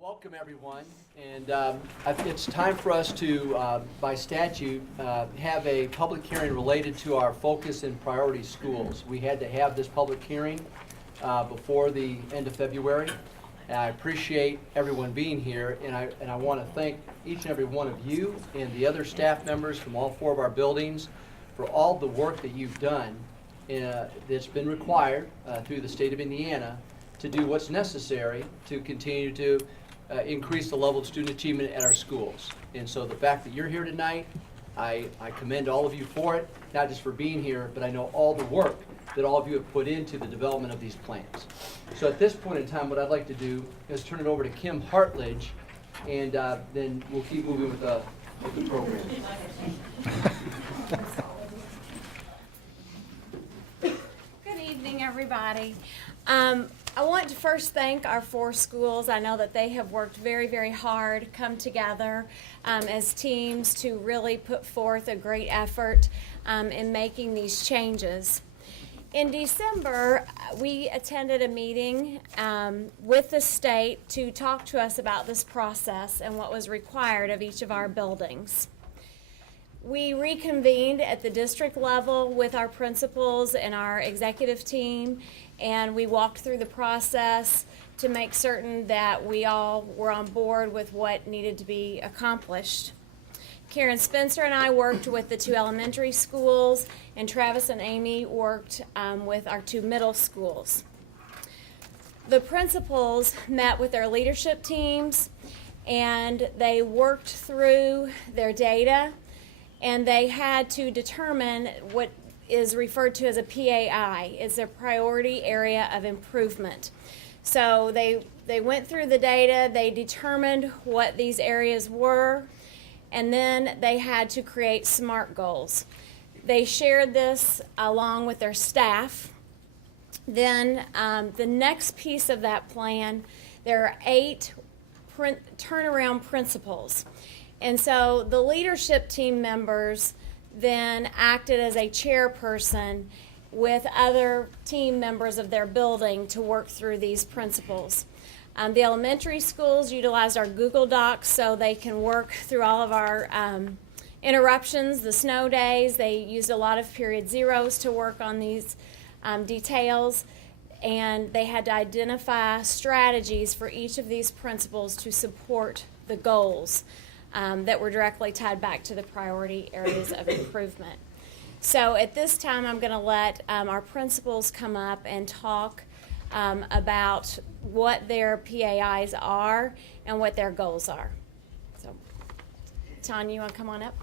Welcome, everyone, and it's time for us to, by statute, have a public hearing related to our focus in priority schools. We had to have this public hearing before the end of February. And I appreciate everyone being here, and I want to thank each and every one of you and the other staff members from all four of our buildings for all the work that you've done that's been required through the state of Indiana to do what's necessary to continue to increase the level of student achievement at our schools. And so the fact that you're here tonight, I commend all of you for it, not just for being here, but I know all the work that all of you have put into the development of these plans. So at this point in time, what I'd like to do is turn it over to Kim Hartledge, and then we'll keep moving with the program. Good evening, everybody. I want to first thank our four schools. I know that they have worked very, very hard, come together as teams to really put forth a great effort in making these changes. In December, we attended a meeting with the state to talk to us about this process and what was required of each of our buildings. We reconvened at the district level with our principals and our executive team, and we walked through the process to make certain that we all were on board with what needed to be accomplished. Karen Spencer and I worked with the two elementary schools, and Travis and Amy worked with our two middle schools. The principals met with their leadership teams, and they worked through their data, and they had to determine what is referred to as a PAI. It's a priority area of improvement. So they went through the data, they determined what these areas were, and then they had to create SMART goals. They shared this along with their staff. Then the next piece of that plan, there are 8 turnaround principles. And so the leadership team members then acted as a chairperson with other team members of their building to work through these principles. The elementary schools utilized our Google Docs so they can work through all of our interruptions, the snow days. They used a lot of period zeros to work on these details, and they had to identify strategies for each of these principles to support the goals that were directly tied back to the priority areas of improvement. So at this time, I'm going to let our principals come up and talk about what their PAIs are and what their goals are. So, Tanya, you want to come on up?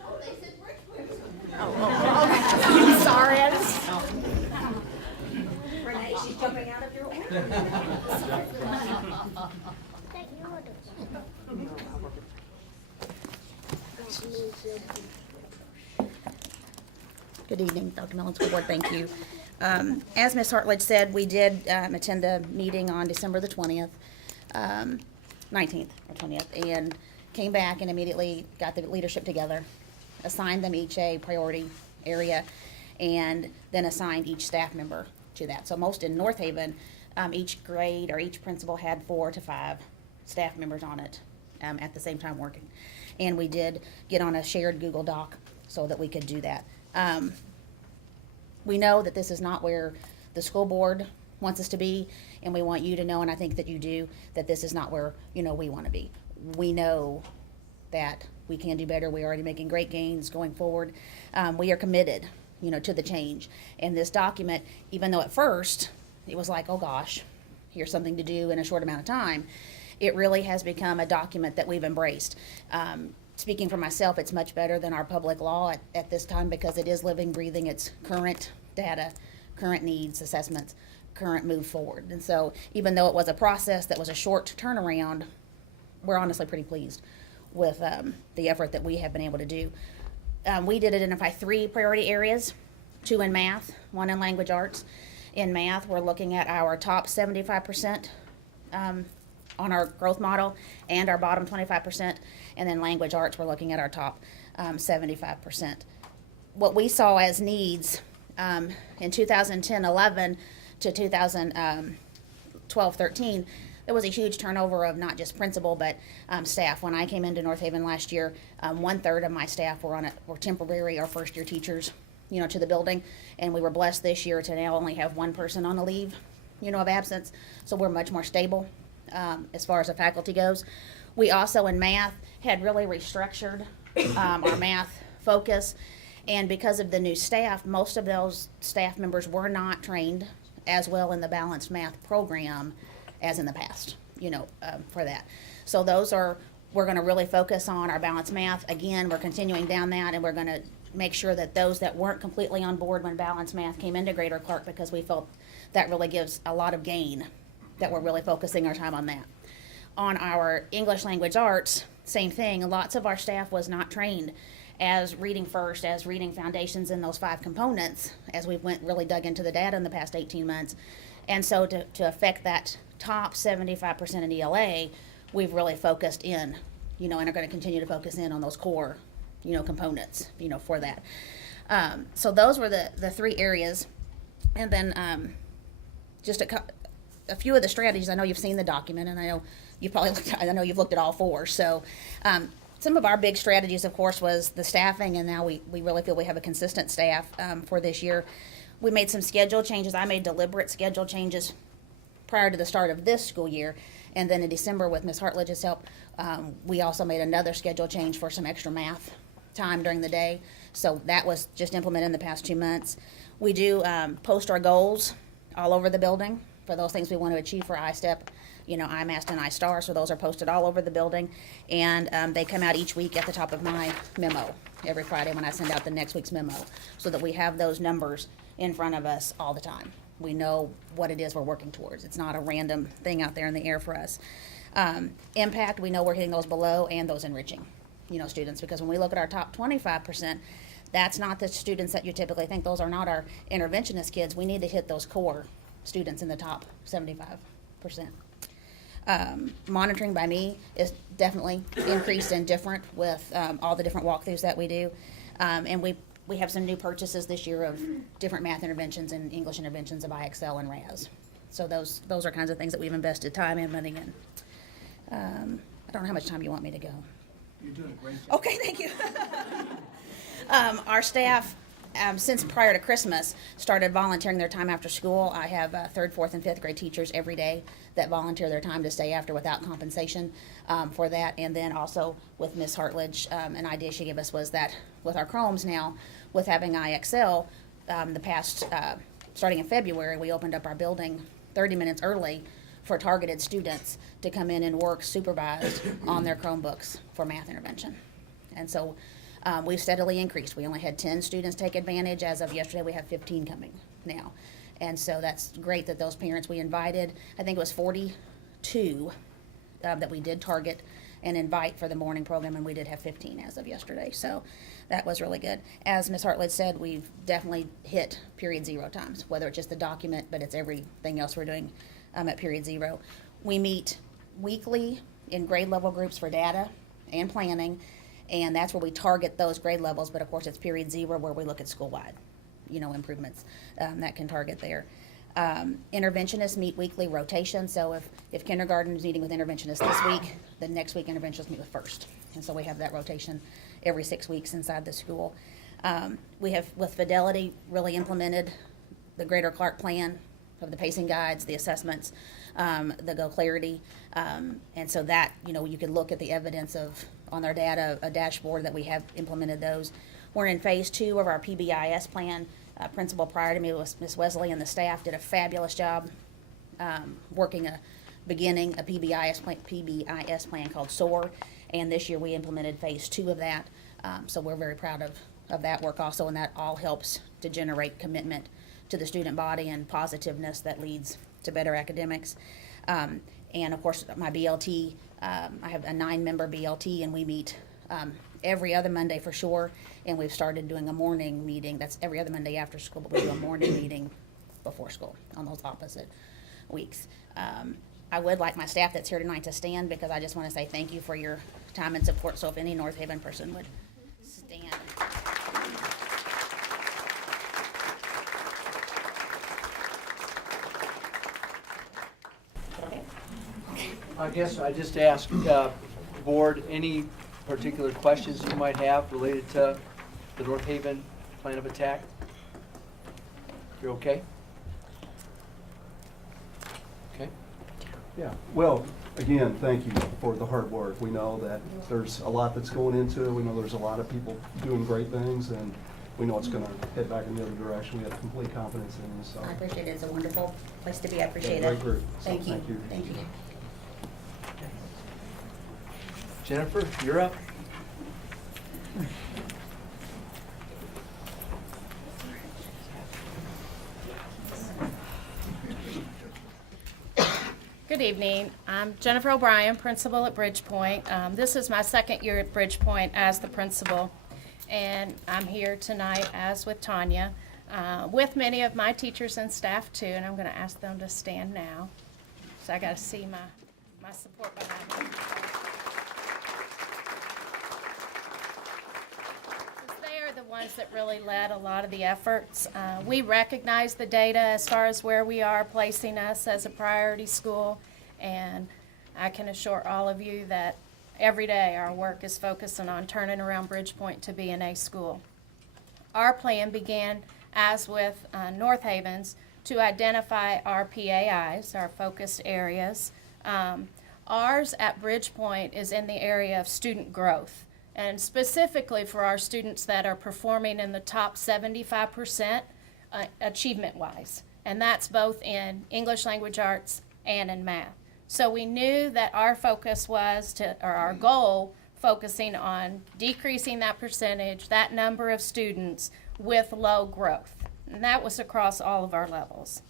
Oh, they said Bridgewood. Oh, okay. Sorry. Renee, she's jumping out of your way. Good evening, Dr. Mellon, School Board, thank you. As Ms. Hartledge said, we did attend the meeting on December the 19th or 20th, and came back and immediately got the leadership together, assigned them each a priority area, and then assigned each staff member to that. So most in North Haven, each grade or each principal had 4 to 5 staff members on it at the same time working. And we did get on a shared Google Doc so that we could do that. We know that this is not where the school board wants us to be, and we want you to know, and I think that you do, that this is not where, we want to be. We know that we can do better. We're already making great gains going forward. We are committed, to the change. And this document, even though at first it was like, oh gosh, here's something to do in a short amount of time, it really has become a document that we've embraced. Speaking for myself, it's much better than our public law at this time because it is living, breathing, it's current data, current needs, assessments, current move forward. And so even though it was a process that was a short turnaround, we're honestly pretty pleased with the effort that we have been able to do. We did identify 3 priority areas, 2 in math, 1 in language arts. In math, we're looking at our top 75% on our growth model and our bottom 25%, and then language arts, we're looking at our top 75%. What we saw as needs in 2010-11 to 2012-13, there was a huge turnover of not just principal, but staff. When I came into North Haven last year, 1/3 of my staff were temporary or first-year teachers, to the building. And we were blessed this year to now only have one person on a leave, of absence. So we're much more stable as far as the faculty goes. We also, in math, had really restructured our math focus. And because of the new staff, most of those staff members were not trained as well in the balanced math program as in the past, for that. So we're going to really focus on our balanced math. Again, we're continuing down that, and we're going to make sure that those that weren't completely on board when balanced math came into Greater Clark, because we felt that really gives a lot of gain, that we're really focusing our time on that. On our English language arts, same thing. Lots of our staff was not trained as reading first, as reading foundations in those 5 components, as we really dug into the data in the past 18 months. And so to affect that top 75% in ELA, we've really focused in, and are going to continue to focus in on those core, components, for that. So those were the 3 areas. And then just a few of the strategies. I know you've seen the document, and I know you've looked at all 4. So some of our big strategies, of course, was the staffing, and now we really feel we have a consistent staff for this year. We made some schedule changes. I made deliberate schedule changes prior to the start of this school year, and then in December, with Ms. Hartledge's help, we also made another schedule change for some extra math time during the day. So that was just implemented in the past 2 months. We do post our goals all over the building for those things we want to achieve for ISTEP, IMAST and iStar, so those are posted all over the building, and they come out each week at the top of my memo every Friday when I send out the next week's memo, so that we have those numbers in front of us all the time. We know what it is we're working towards. It's not a random thing out there in the air for us. Impact, we know we're hitting those below and those enriching, students, because when we look at our top 25%, that's not the students that you typically think. Those are not our interventionist kids. We need to hit those core students in the top 75%. Monitoring by me is definitely increased and different with all the different walkthroughs that we do. And we have some new purchases this year of different math interventions and English interventions of IXL and RAS. So those are kinds of things that we've invested time and money in. I don't know how much time you want me to go. You're doing a great job. Okay, thank you. Our staff, since prior to Christmas, started volunteering their time after school. I have 3rd, 4th, and 5th grade teachers every day that volunteer their time to stay after without compensation for that. And then also with Ms. Hartledge, an idea she gave us was that with our Chromes now, with having IXL, starting in February, we opened up our building 30 minutes early for targeted students to come in and work supervised on their Chromebooks for math intervention. And so we've steadily increased. We only had 10 students take advantage. As of yesterday, we have 15 coming now. And so that's great that those parents we invited, I think it was 42 that we did target and invite for the morning program, and we did have 15 as of yesterday. So that was really good. As Ms. Hartledge said, we've definitely hit period 0 times, whether it's just the document, but it's everything else we're doing at period 0. We meet weekly in grade level groups for data and planning, and that's where we target those grade levels, but of course it's period 0 where we look at school-wide, improvements that can target there. Interventionists meet weekly rotation, so if kindergarten is meeting with interventionists this week, the next week interventionists meet with first. And so we have that rotation every 6 weeks inside the school. We have, with Fidelity, really implemented the Greater Clark plan of the pacing guides, the assessments, the Go Clarity. And so that, you can look at the evidence on our data, a dashboard that we have implemented those. We're in phase 2 of our PBIS plan. Principal prior to me was Ms. Wesley, and the staff did a fabulous job beginning a PBIS plan called SOAR, and this year we implemented phase 2 of that. So we're very proud of that work also, and that all helps to generate commitment to the student body and positiveness that leads to better academics. And of course, my BLT, I have a 9-member BLT, and we meet every other Monday for sure, and we've started doing a morning meeting. That's every other Monday after school, but we do a morning meeting before school on those opposite weeks. I would like my staff that's here tonight to stand, because I just want to say thank you for your time and support. So if any North Haven person would stand. Okay. I guess I just ask, board, any particular questions you might have related to the North Haven plan of attack? You're okay? Okay. Yeah, well, again, thank you for the hard work. We know that there's a lot that's going into it. We know there's a lot of people doing great things, and we know it's gonna head back in the other direction. We have complete confidence in you, so. I appreciate it. It's a wonderful place to be. I appreciate Yeah, it. great group. So, Thank you. thank you. Thank you. Jennifer, you're up. Good evening. I'm Jennifer O'Brien, principal at Bridgepoint. This is my second year at Bridgepoint as the principal, and I'm here tonight, as with Tanya, with many of my teachers and staff too, and I'm going to ask them to stand now. So I got to see my support behind me. They are the ones that really led a lot of the efforts. We recognize the data as far as where we are placing us as a priority school, and I can assure all of you that every day our work is focusing on turning around Bridgepoint to be an A school. Our plan began, as with North Haven's, to identify our PAIs, our focused areas. Ours at Bridgepoint is in the area of student growth, and specifically for our students that are performing in the top 75% achievement-wise, and that's both in English language arts and in math. So we knew that our focus was or our goal, focusing on decreasing that percentage, that number of students with low growth, and that was across all of our levels.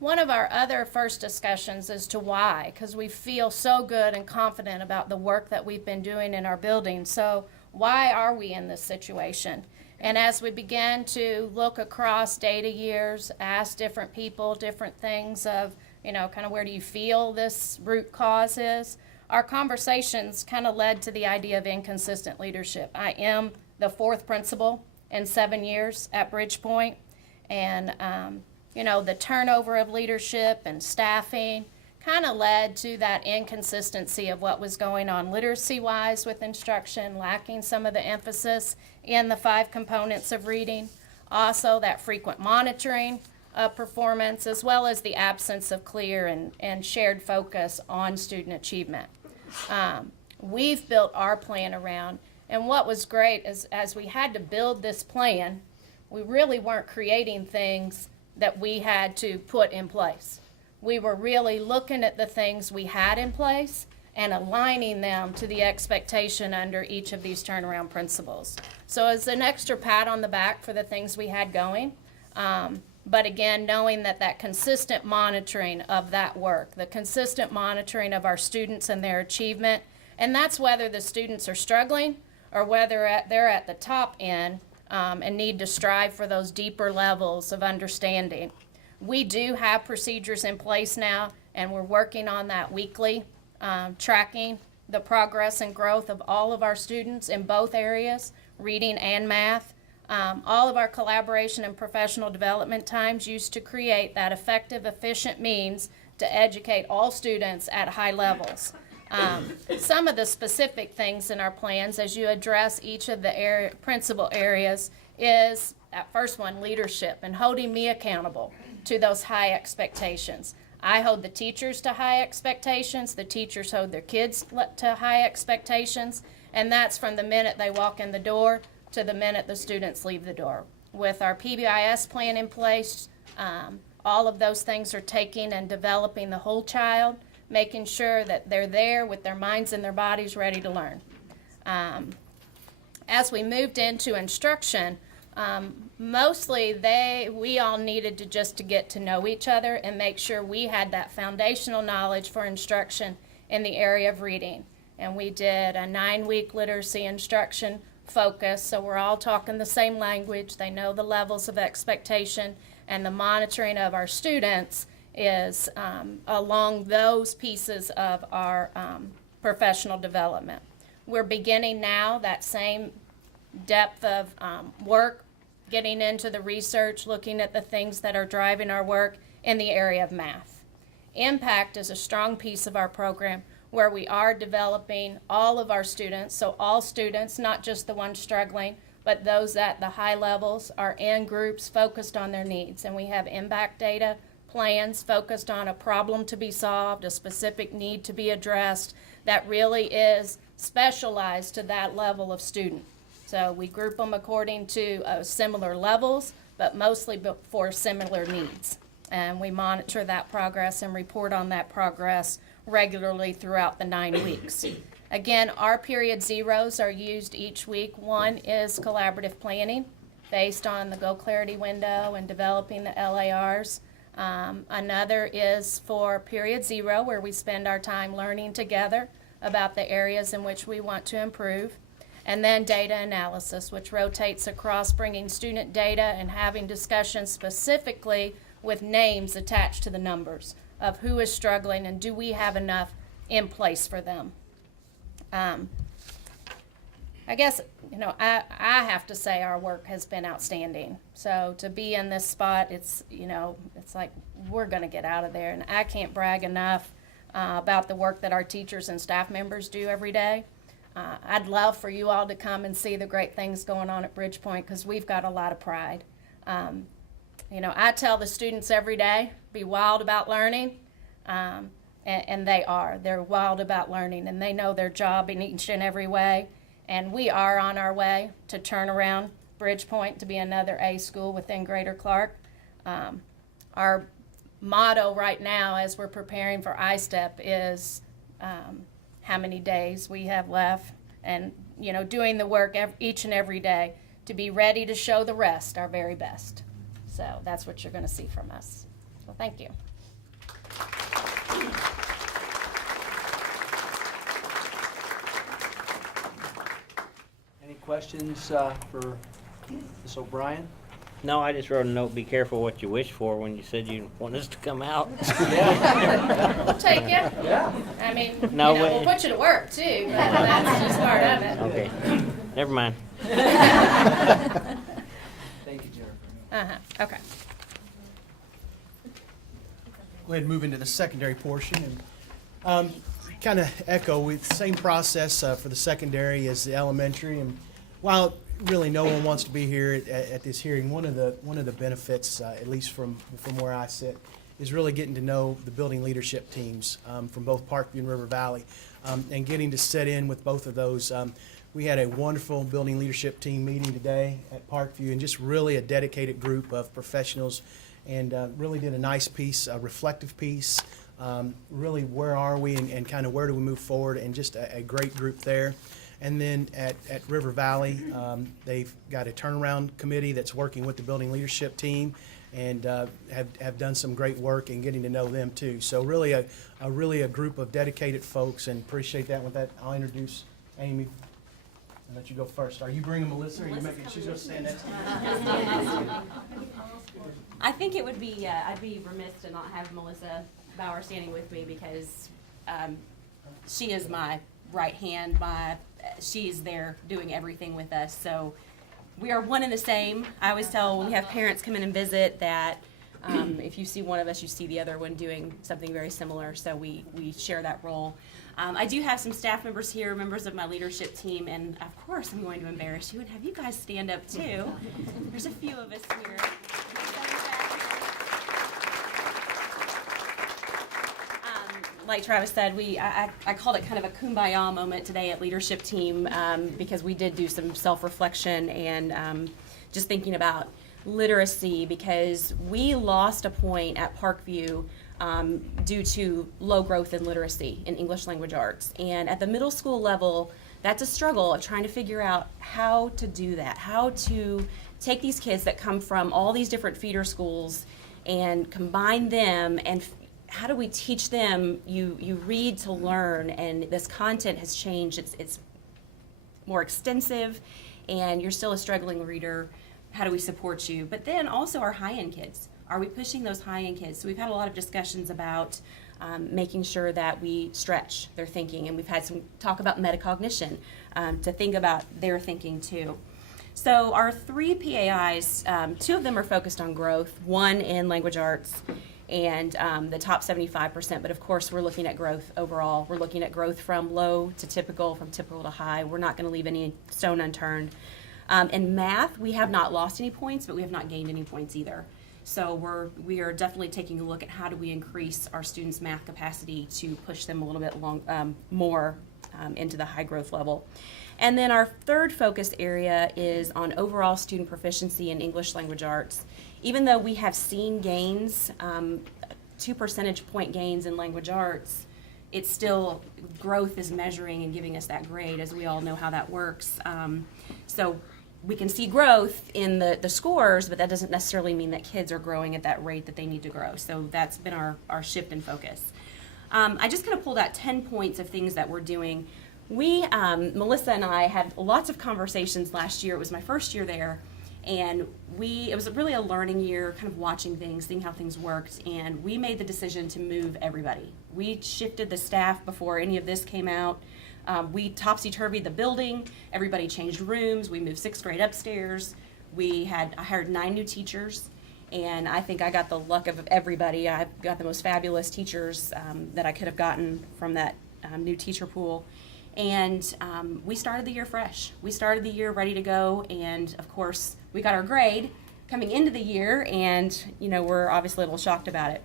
One of our other first discussions as to why, because we feel so good and confident about the work that we've been doing in our building. So why are we in this situation? And as we began to look across data years, ask different people different things of, kind of where do you feel this root cause is, our conversations kind of led to the idea of inconsistent leadership. I am the fourth principal in 7 years at Bridgepoint, and the turnover of leadership and staffing kind of led to that inconsistency of what was going on literacy-wise with instruction, lacking some of the emphasis in the 5 components of reading, also that frequent monitoring of performance, as well as the absence of clear and shared focus on student achievement. We've built our plan around, and what was great is as we had to build this plan, we really weren't creating things that we had to put in place. We were really looking at the things we had in place and aligning them to the expectation under each of these turnaround principles. So it's an extra pat on the back for the things we had going, but again, knowing that consistent monitoring of that work, the consistent monitoring of our students and their achievement, and that's whether the students are struggling or whether they're at the top end and need to strive for those deeper levels of understanding. We do have procedures in place now, and we're working on that weekly, tracking the progress and growth of all of our students in both areas, reading and math. All of our collaboration and professional development times used to create that effective, efficient means to educate all students at high levels. Some of the specific things in our plans as you address each of the principal areas is, that first one, leadership and holding me accountable to those high expectations. I hold the teachers to high expectations, the teachers hold their kids to high expectations, and that's from the minute they walk in the door to the minute the students leave the door. With our PBIS plan in place, all of those things are taking and developing the whole child, making sure that they're there with their minds and their bodies ready to learn. As we moved into instruction, mostly we all needed to get to know each other and make sure we had that foundational knowledge for instruction in the area of reading. And we did a 9-week literacy instruction focus, so we're all talking the same language. They know the levels of expectation, and the monitoring of our students is along those pieces of our professional development. We're beginning now that same depth of work, getting into the research, looking at the things that are driving our work in the area of math. Impact is a strong piece of our program. where we are developing all of our students, so all students, not just the ones struggling, but those at the high levels are in groups focused on their needs. And we have impact data plans focused on a problem to be solved, a specific need to be addressed that really is specialized to that level of student. So we group them according to similar levels, but mostly for similar needs. And we monitor that progress and report on that progress regularly throughout the 9 weeks. Again, our period zeros are used each week. One is collaborative planning based on the Go Clarity window and developing the LARs. Another is for period zero, where we spend our time learning together about the areas in which we want to improve. And then data analysis, which rotates across bringing student data and having discussions specifically with names attached to the numbers of who is struggling and do we have enough in place for them. I guess, I have to say our work has been outstanding. So to be in this spot, it's like we're going to get out of there. And I can't brag enough about the work that our teachers and staff members do every day. I'd love for you all to come and see the great things going on at Bridgepoint, because we've got a lot of pride. I tell the students every day, be wild about learning, and they are. They're wild about learning, and they know their job in each and every way. And we are on our way to turn around Bridgepoint to be another A school within Greater Clark. Our motto right now, as we're preparing for ISTEP, is how many days we have left, and doing the work each and every day to be ready to show the rest our very best. So that's what you're going to see from us. So thank you. Any questions for Ms. O'Brien? No, I just wrote a note, be careful what you wish for when you said you want us to come out. We'll take it. Yeah. I mean, No we'll way. put you to work too, but that's just part of it. Okay, never mind. Thank you, Jennifer. Okay. Go ahead and move into the secondary portion. And kind of echo with the same process for the secondary as the elementary. And while really no one wants to be here at this hearing, one of the benefits, at least from where I sit, is really getting to know the building leadership teams from both Parkview and River Valley, and getting to sit in with both of those. We had a wonderful building leadership team meeting today at Parkview, and just really a dedicated group of professionals, and really did a nice piece, a reflective piece, really where are we and kind of where do we move forward, and just a great group there. And then at River Valley, they've got a turnaround committee that's working with the building leadership team, and have done some great work in getting to know them too. So really a group of dedicated folks, and appreciate that. With that, I'll introduce Amy and let you go first. Are you bringing Melissa, or are you making, she's going to stand next to you? I think it would be, I'd be remiss to not have Melissa Bauer standing with me, because she is my right hand, she's there doing everything with us. So we are one and the same. I always tell when we have parents come in and visit that if you see one of us, you see the other one doing something very similar. So we share that role. I do have some staff members here, members of my leadership team, and of course I'm going to embarrass you and have you guys stand up too. There's a few of us here. Like Travis said, I called it kind of a kumbaya moment today at leadership team, because we did do some self-reflection and just thinking about literacy, because we lost a point at Parkview due to low growth in literacy in English language arts. And at the middle school level, that's a struggle of trying to figure out how to do that, how to take these kids that come from all these different feeder schools and combine them, and how do we teach them, you read to learn, and this content has changed. It's more extensive, and you're still a struggling reader. How do we support you? But then also our high-end kids. Are we pushing those high-end kids? So we've had a lot of discussions about making sure that we stretch their thinking, and we've had some talk about metacognition to think about their thinking too. So our 3 PAIs, 2 of them are focused on growth, one in language arts, and the top 75%. But of course, we're looking at growth overall. We're looking at growth from low to typical, from typical to high. We're not going to leave any stone unturned. In math, we have not lost any points, but we have not gained any points either. So we are definitely taking a look at how do we increase our students' math capacity to push them a little bit more into the high growth level. And then our third focus area is on overall student proficiency in English language arts. Even though we have seen gains, 2 percentage point gains in language arts, it's still, growth is measuring and giving us that grade, as we all know how that works. So we can see growth in the scores, but that doesn't necessarily mean that kids are growing at that rate that they need to grow. So that's been our shift in focus. I just kind of pulled out 10 points of things that we're doing. We, Melissa and I, had lots of conversations last year. It was my first year there, and it was really a learning year, kind of watching things, seeing how things worked, and we made the decision to move everybody. We shifted the staff before any of this came out. We topsy-turvied the building. Everybody changed rooms. We moved 6th grade upstairs. I hired 9 new teachers, and I think I got the luck of everybody. I got the most fabulous teachers that I could have gotten from that new teacher pool. And we started the year fresh. We started the year ready to go, and of course, we got our grade coming into the year, and we're obviously a little shocked about it.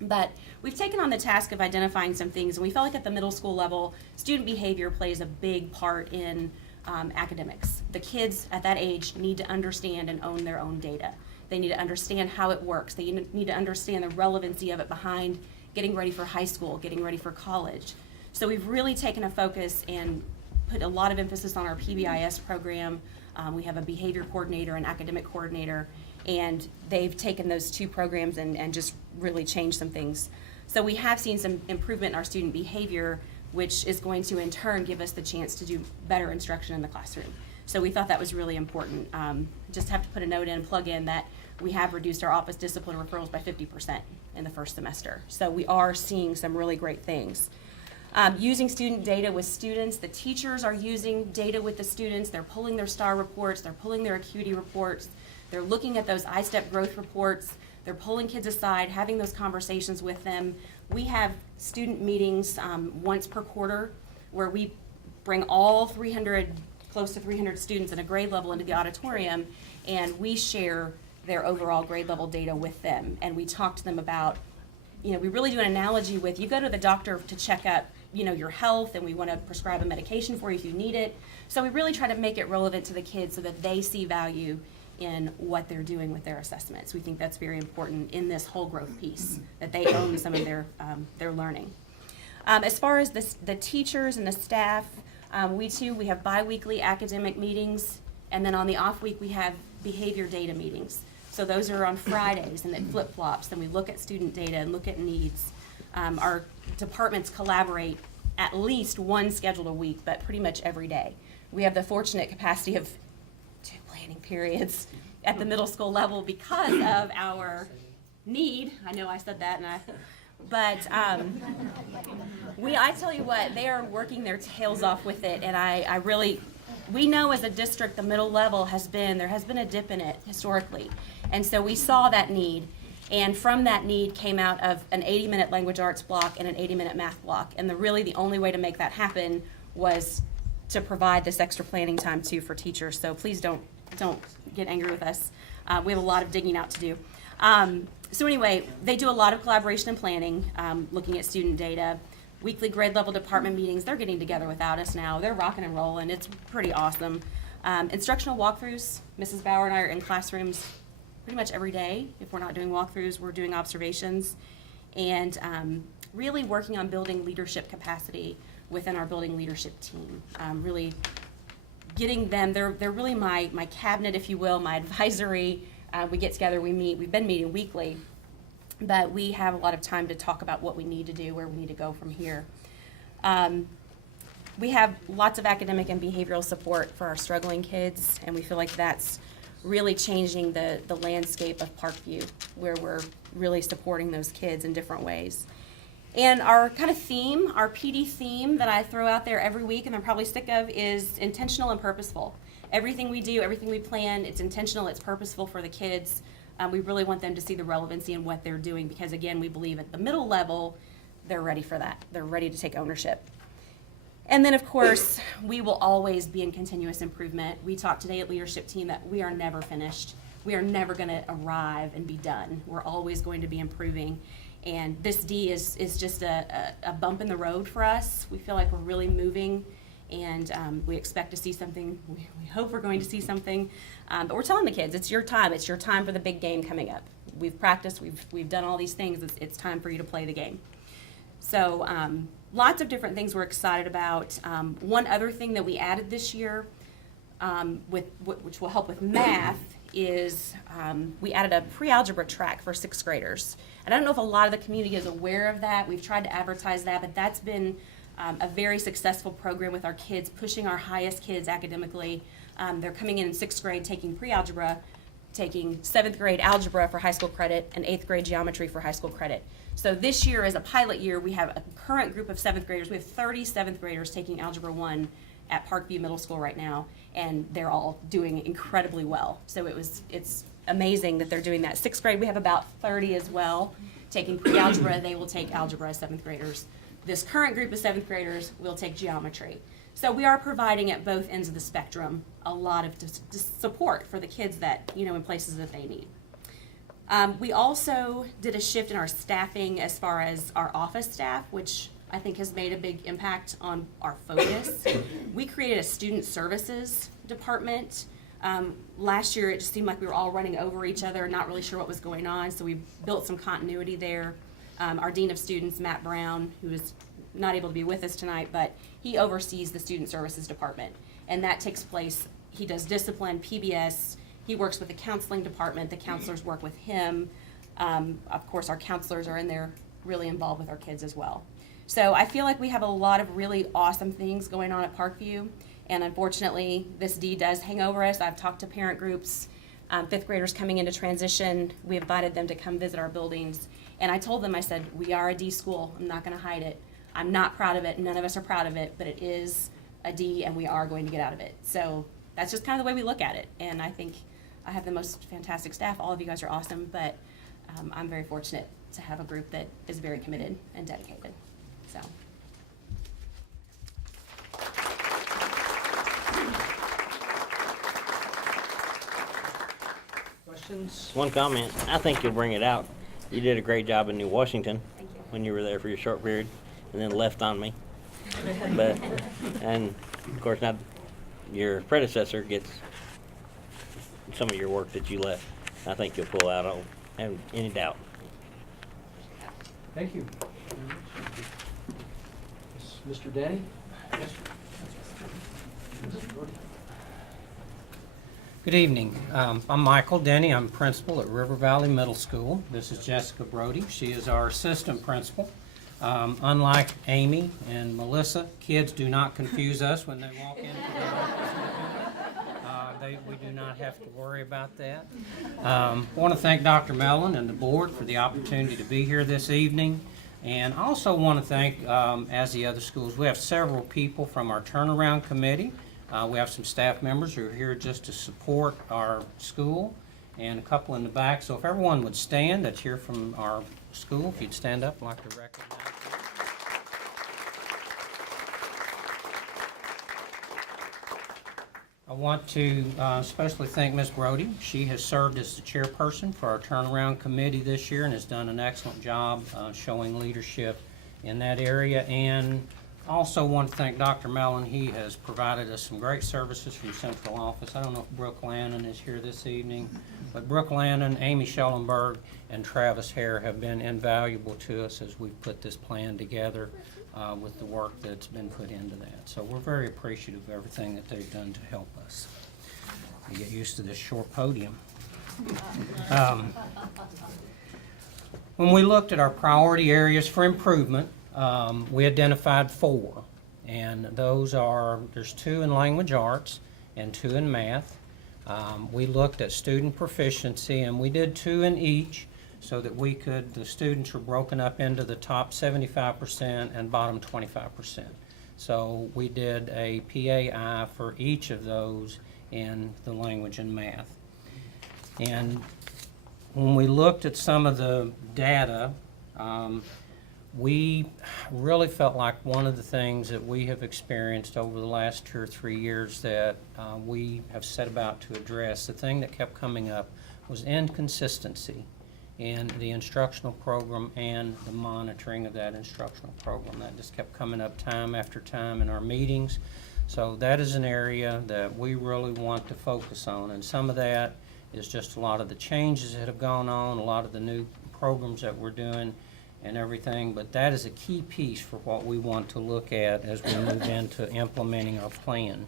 But we've taken on the task of identifying some things, and we felt like at the middle school level, student behavior plays a big part in academics. The kids at that age need to understand and own their own data. They need to understand how it works. They need to understand the relevancy of it behind getting ready for high school, getting ready for college. So we've really taken a focus and put a lot of emphasis on our PBIS program. We have a behavior coordinator and academic coordinator, and they've taken those 2 programs and just really changed some things. So we have seen some improvement in our student behavior, which is going to in turn give us the chance to do better instruction in the classroom. So we thought that was really important. Just have to put a note in, plug in that we have reduced our office discipline referrals by 50% in the first semester. So we are seeing some really great things. Using student data with students, the teachers are using data with the students. They're pulling their STAR reports, they're pulling their acuity reports, they're looking at those I-STEP growth reports, they're pulling kids aside, having those conversations with them. We have student meetings once per quarter where we bring all close to 300 students in a grade level into the auditorium, and we share their overall grade level data with them. And we talk to them about, we really do an analogy with, you go to the doctor to check up your health, and we want to prescribe a medication for you if you need it. So we really try to make it relevant to the kids so that they see value in what they're doing with their assessments. We think that's very important in this whole growth piece, that they own some of their learning. As far as the teachers and the staff, we have bi-weekly academic meetings, and then on the off week we have behavior data meetings. So those are on Fridays, and it flip-flops, and we look at student data and look at needs. Our departments collaborate at least one scheduled a week, but pretty much every day. We have the fortunate capacity of 2 planning periods at the middle school level because of our need. I know I said that, but I tell you what, they are working their tails off with it, and we know as a district the middle level there has been a dip in it historically, and so we saw that need. And from that need came out of an 80-minute language arts block and an 80-minute math block. And the only way to make that happen was to provide this extra planning time too for teachers. So please don't get angry with us. We have a lot of digging out to do. So anyway, they do a lot of collaboration and planning, looking at student data. Weekly grade level department meetings, they're getting together without us now. They're rocking and rolling. It's pretty awesome. Instructional walkthroughs, Mrs. Bauer and I are in classrooms pretty much every day. If we're not doing walkthroughs, we're doing observations, and really working on building leadership capacity within our building leadership team. Really getting them, they're really my cabinet, if you will, my advisory. We get together, we meet, we've been meeting weekly, but we have a lot of time to talk about what we need to do, where we need to go from here. We have lots of academic and behavioral support for our struggling kids, and we feel like that's really changing the landscape of Parkview, where we're really supporting those kids in different ways. And our kind of theme, our PD theme that I throw out there every week, and I'm probably sick of, is intentional and purposeful. Everything we do, everything we plan, it's intentional, it's purposeful for the kids. We really want them to see the relevancy in what they're doing because, again, we believe at the middle level, they're ready for that. They're ready to take ownership. And then, of course, we will always be in continuous improvement. We talked today at leadership team that we are never finished. We are never going to arrive and be done. We're always going to be improving. And this D is just a bump in the road for us. We feel like we're really moving, and we expect to see something. We hope we're going to see something. But we're telling the kids, it's your time. It's your time for the big game coming up. We've practiced. We've done all these things. It's time for you to play the game. So lots of different things we're excited about. One other thing that we added this year, which will help with math, is we added a pre-algebra track for 6th graders. And I don't know if a lot of the community is aware of that. We've tried to advertise that, but that's been a very successful program with our kids, pushing our highest kids academically. They're coming in 6th grade, taking pre-algebra, taking 7th grade algebra for high school credit, and 8th grade geometry for high school credit. So this year, as a pilot year, we have a current group of 7th graders. We have 30 7th graders taking Algebra 1 at Parkview Middle School right now, and they're all doing incredibly well. So it's amazing that they're doing that. 6th grade, we have about 30 as well taking pre-algebra. They will take algebra as 7th graders. This current group of 7th graders will take geometry. So we are providing at both ends of the spectrum a lot of support for the kids that, in places that they need. We also did a shift in our staffing as far as our office staff, which I think has made a big impact on our focus. We created a student services department. Last year, it just seemed like we were all running over each other, not really sure what was going on, so we built some continuity there. Our Dean of Students, Matt Brown, who is not able to be with us tonight, but he oversees the student services department, and that takes place, he does discipline, PBS, he works with the counseling department, the counselors work with him. Of course, our counselors are in there really involved with our kids as well. So I feel like we have a lot of really awesome things going on at Parkview, and unfortunately, this D does hang over us. I've talked to parent groups, 5th graders coming into transition. We invited them to come visit our buildings, and I told them, I said, we are a D school. I'm not gonna hide it. I'm not proud of it. None of us are proud of it, but it is a D, and we are going to get out of it. So that's just kind of the way we look at it, and I think I have the most fantastic staff. All of you guys are awesome, but I'm very fortunate to have a group that is very committed and dedicated. So. Questions? One comment, I think you'll bring it out. You did a great job in New Washington Thank you. when you were there for your short period, and then left on me. But, and of course now your predecessor gets some of your work that you left. I think you'll pull out, I don't have any doubt. Thank you. Mr. Denny? Good evening. I'm Michael Denny. I'm principal at River Valley Middle School. This is Jessica Brody. She is our assistant principal. Unlike Amy and Melissa, kids do not confuse us when they walk into the office. We do not have to worry about that. I want to thank Dr. Mellon and the board for the opportunity to be here this evening. And I also want to thank, as the other schools, we have several people from our turnaround committee. We have some staff members who are here just to support our school, and a couple in the back. So if everyone would stand that's here from our school, if you'd stand up, I'd like to recognize you. I want to especially thank Ms. Brody. She has served as the chairperson for our turnaround committee this year and has done an excellent job showing leadership in that area. And I also want to thank Dr. Mellon. He has provided us some great services from central office. I don't know if Brooke Lannon is here this evening, but Brooke Lannon, Amy Schellenberg, and Travis Hare have been invaluable to us as we've put this plan together with the work that's been put into that. So we're very appreciative of everything that they've done to help us. We get used to this short podium. When we looked at our priority areas for improvement, we identified 4, and those are, there's 2 in language arts and 2 in math. We looked at student proficiency, and we did 2 in each so that we could, the students were broken up into the top 75% and bottom 25%. So we did a PAI for each of those in the language and math. And When we looked at some of the data, we really felt like one of the things that we have experienced over the last 2 or 3 years that we have set about to address, the thing that kept coming up was inconsistency in the instructional program and the monitoring of that instructional program. That just kept coming up time after time in our meetings. So that is an area that we really want to focus on, and some of that is just a lot of the changes that have gone on, a lot of the new programs that we're doing and everything, but that is a key piece for what we want to look at as we move into implementing our plan.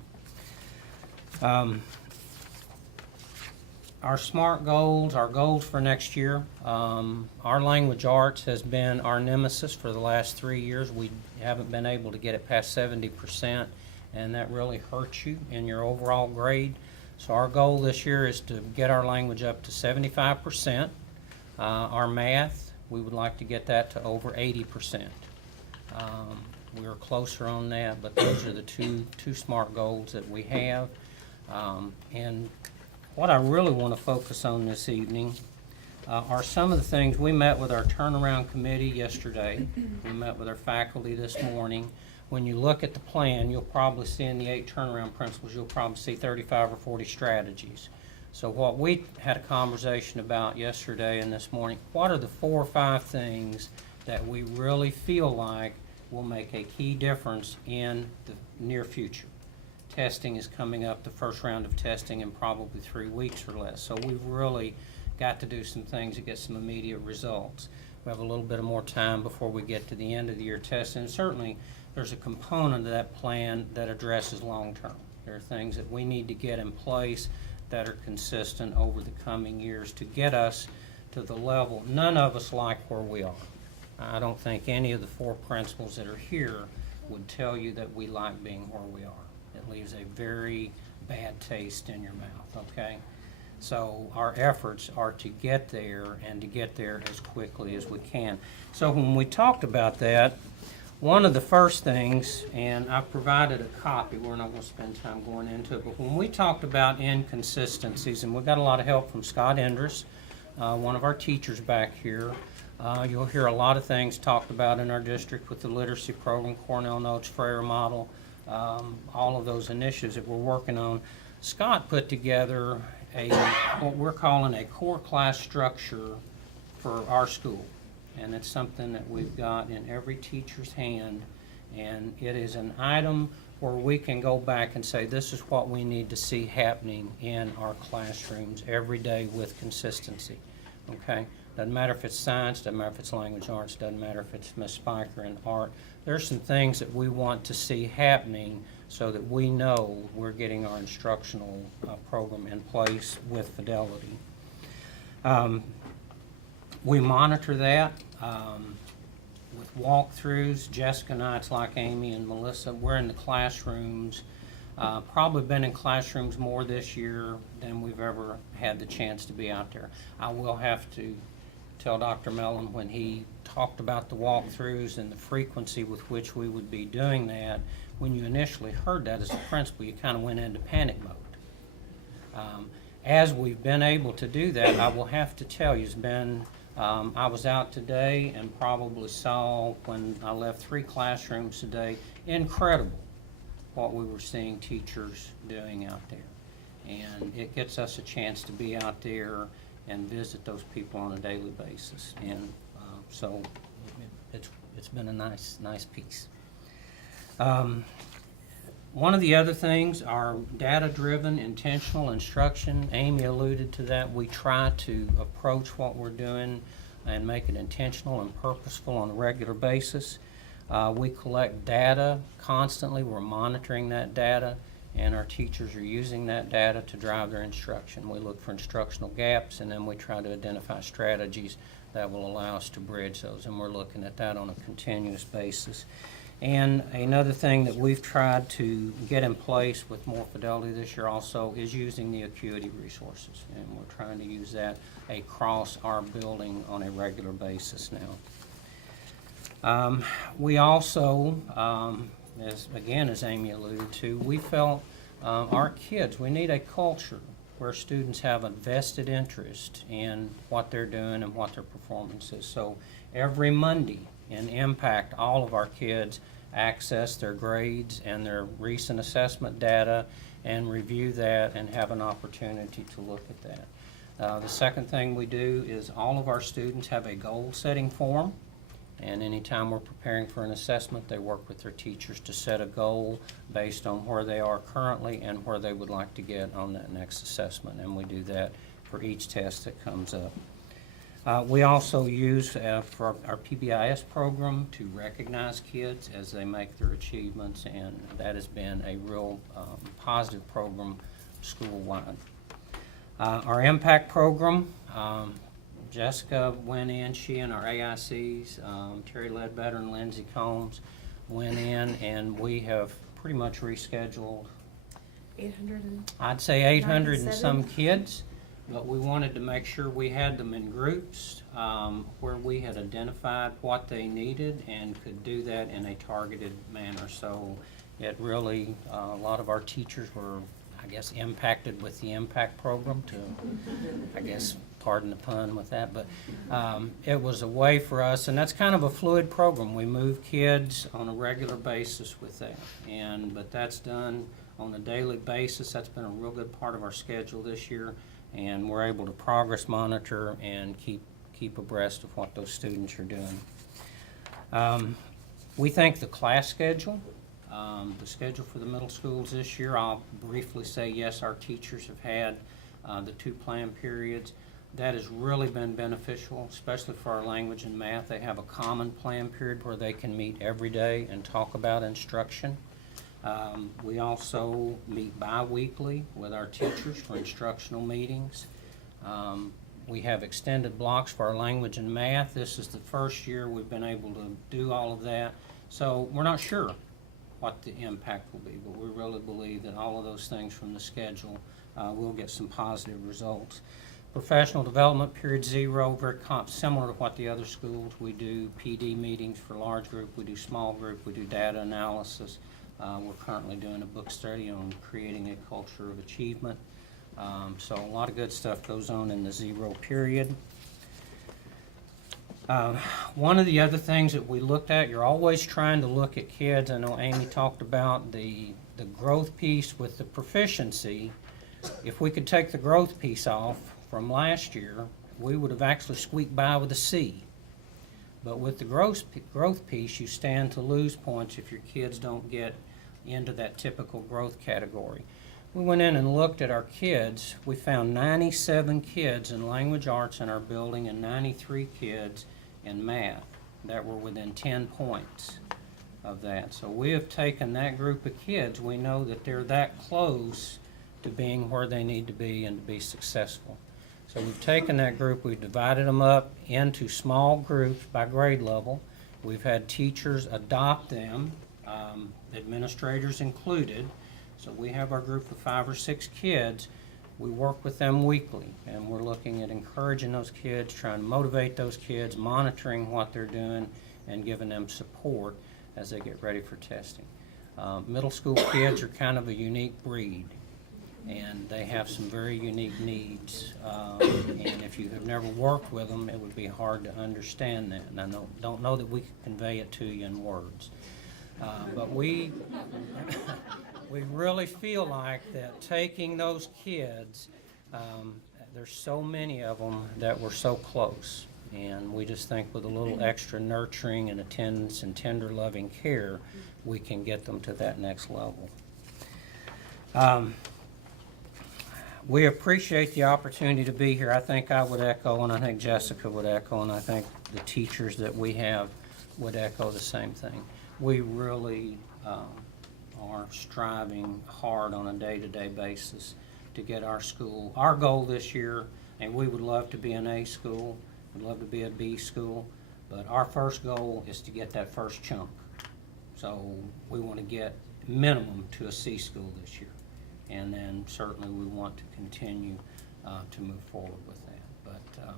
Our SMART goals, our goals for next year, our language arts has been our nemesis for the last 3 years. We haven't been able to get it past 70%, and that really hurts you in your overall grade. So our goal this year is to get our language up to 75%. Our math, we would like to get that to over 80%. We're closer on that, but those are the two SMART goals that we have. And what I really want to focus on this evening are some of the things. We met with our turnaround committee yesterday. We met with our faculty this morning. When you look at the plan, you'll probably see in the 8 turnaround principles, you'll probably see 35 or 40 strategies. So what we had a conversation about yesterday and this morning, what are the 4 or 5 things that we really feel like will make a key difference in the near future? Testing is coming up, the first round of testing in probably 3 weeks or less. So we've really got to do some things to get some immediate results. We have a little bit of more time before we get to the end of the year testing. And certainly there's a component of that plan that addresses long-term. There are things that we need to get in place that are consistent over the coming years to get us to the level. None of us like where we are. I don't think any of the 4 principals that are here would tell you that we like being where we are. It leaves a very bad taste in your mouth, okay? So our efforts are to get there and to get there as quickly as we can. So when we talked about that, one of the first things, and I've provided a copy, we're not going to spend time going into it, but when we talked about inconsistencies, and we got a lot of help from Scott Endress, one of our teachers back here. You'll hear a lot of things talked about in our district with the literacy program, Cornell Notes, Frere Model, all of those initiatives that we're working on. Scott put together what we're calling a core class structure for our school. And it's something that we've got in every teacher's hand. And it is an item where we can go back and say, this is what we need to see happening in our classrooms every day with consistency. Okay? Doesn't matter if it's science, doesn't matter if it's language arts, doesn't matter if it's Miss Spiker in art. There's some things that we want to see happening so that we know we're getting our instructional program in place with fidelity. We monitor that with walkthroughs. Jessica and I, it's like Amy and Melissa, we're in the classrooms, probably been in classrooms more this year than we've ever had the chance to be out there. I will have to tell Dr. Mellon, when he talked about the walkthroughs and the frequency with which we would be doing that, when you initially heard that as a principal, you kind of went into panic mode. As we've been able to do that, I will have to tell you, it's been, I was out today and probably saw, when I left 3 classrooms today, incredible what we were seeing teachers doing out there. And it gets us a chance to be out there and visit those people on a daily basis. And so it's been a nice piece. One of the other things are data-driven, intentional instruction. Amy alluded to that. We try to approach what we're doing and make it intentional and purposeful on a regular basis. We collect data constantly. We're monitoring that data, and our teachers are using that data to drive their instruction. We look for instructional gaps, and then we try to identify strategies that will allow us to bridge those, and we're looking at that on a continuous basis. And another thing that we've tried to get in place with more fidelity this year also is using the acuity resources. And we're trying to use that across our building on a regular basis now. We also, as Amy alluded to, we felt our kids, we need a culture where students have a vested interest in what they're doing and what their performance is. So every Monday in Impact, all of our kids access their grades and their recent assessment data and review that and have an opportunity to look at that. The second thing we do is all of our students have a goal-setting form, and anytime we're preparing for an assessment, they work with their teachers to set a goal based on where they are currently and where they would like to get on that next assessment, and we do that for each test that comes up. We also use for our PBIS program to recognize kids as they make their achievements, and that has been a real positive program school-wide. Our impact program, Jessica went in, she and our AICs, Terry Ledbetter and Lindsay Combs went in, and we have pretty much rescheduled, 800 I'd say 800 and some kids, but we wanted to make sure we had them in groups where we had identified what they needed and could do that in a targeted manner. So it really, a lot of our teachers were, I guess, impacted with the impact program to, I guess, pardon the pun with that, but it was a way for us, and that's kind of a fluid program. We move kids on a regular basis with that, but that's done on a daily basis. That's been a real good part of our schedule this year, and we're able to progress monitor and keep abreast of what those students are doing. We think the class schedule, the schedule for the middle schools this year, I'll briefly say yes, our teachers have had the 2 plan periods. That has really been beneficial, especially for our language and math. They have a common plan period where they can meet every day and talk about instruction. We also meet bi-weekly with our teachers for instructional meetings. We have extended blocks for our language and math. This is the first year we've been able to do all of that. So we're not sure what the impact will be, but we really believe that all of those things from the schedule will get some positive results. Professional development period 0, very similar to what the other schools. We do PD meetings for large group, we do small group, we do data analysis. We're currently doing a book study on creating a culture of achievement. So a lot of good stuff goes on in the 0 period. One of the other things that we looked at, you're always trying to look at kids. I know Amy talked about the growth piece with the proficiency. If we could take the growth piece off from last year, we would have actually squeaked by with a C. But with the growth piece, you stand to lose points if your kids don't get into that typical growth category. We went in and looked at our kids. We found 97 kids in language arts in our building and 93 kids in math that were within 10 points of that. So we have taken that group of kids. We know that they're that close to being where they need to be and to be successful. So we've taken that group, we've divided them up into small groups by grade level. We've had teachers adopt them, administrators included. So we have our group of 5 or 6 kids. We work with them weekly, and we're looking at encouraging those kids, trying to motivate those kids, monitoring what they're doing, and giving them support as they get ready for testing. Middle school kids are kind of a unique breed, and they have some very unique needs. And if you have never worked with them, it would be hard to understand that. And I don't know that we can convey it to you in words. But we really feel like that taking those kids, there's so many of them that were so close. And we just think with a little extra nurturing and attendance and tender loving care, we can get them to that next level. We appreciate the opportunity to be here. I think I would echo, and I think Jessica would echo, and I think the teachers that we have would echo the same thing. We really are striving hard on a day-to-day basis to get our school. Our goal this year, and we would love to be an A school, we'd love to be a B school, but our first goal is to get that first chunk. So we want to get minimum to a C school this year. And then certainly we want to continue to move forward with that. But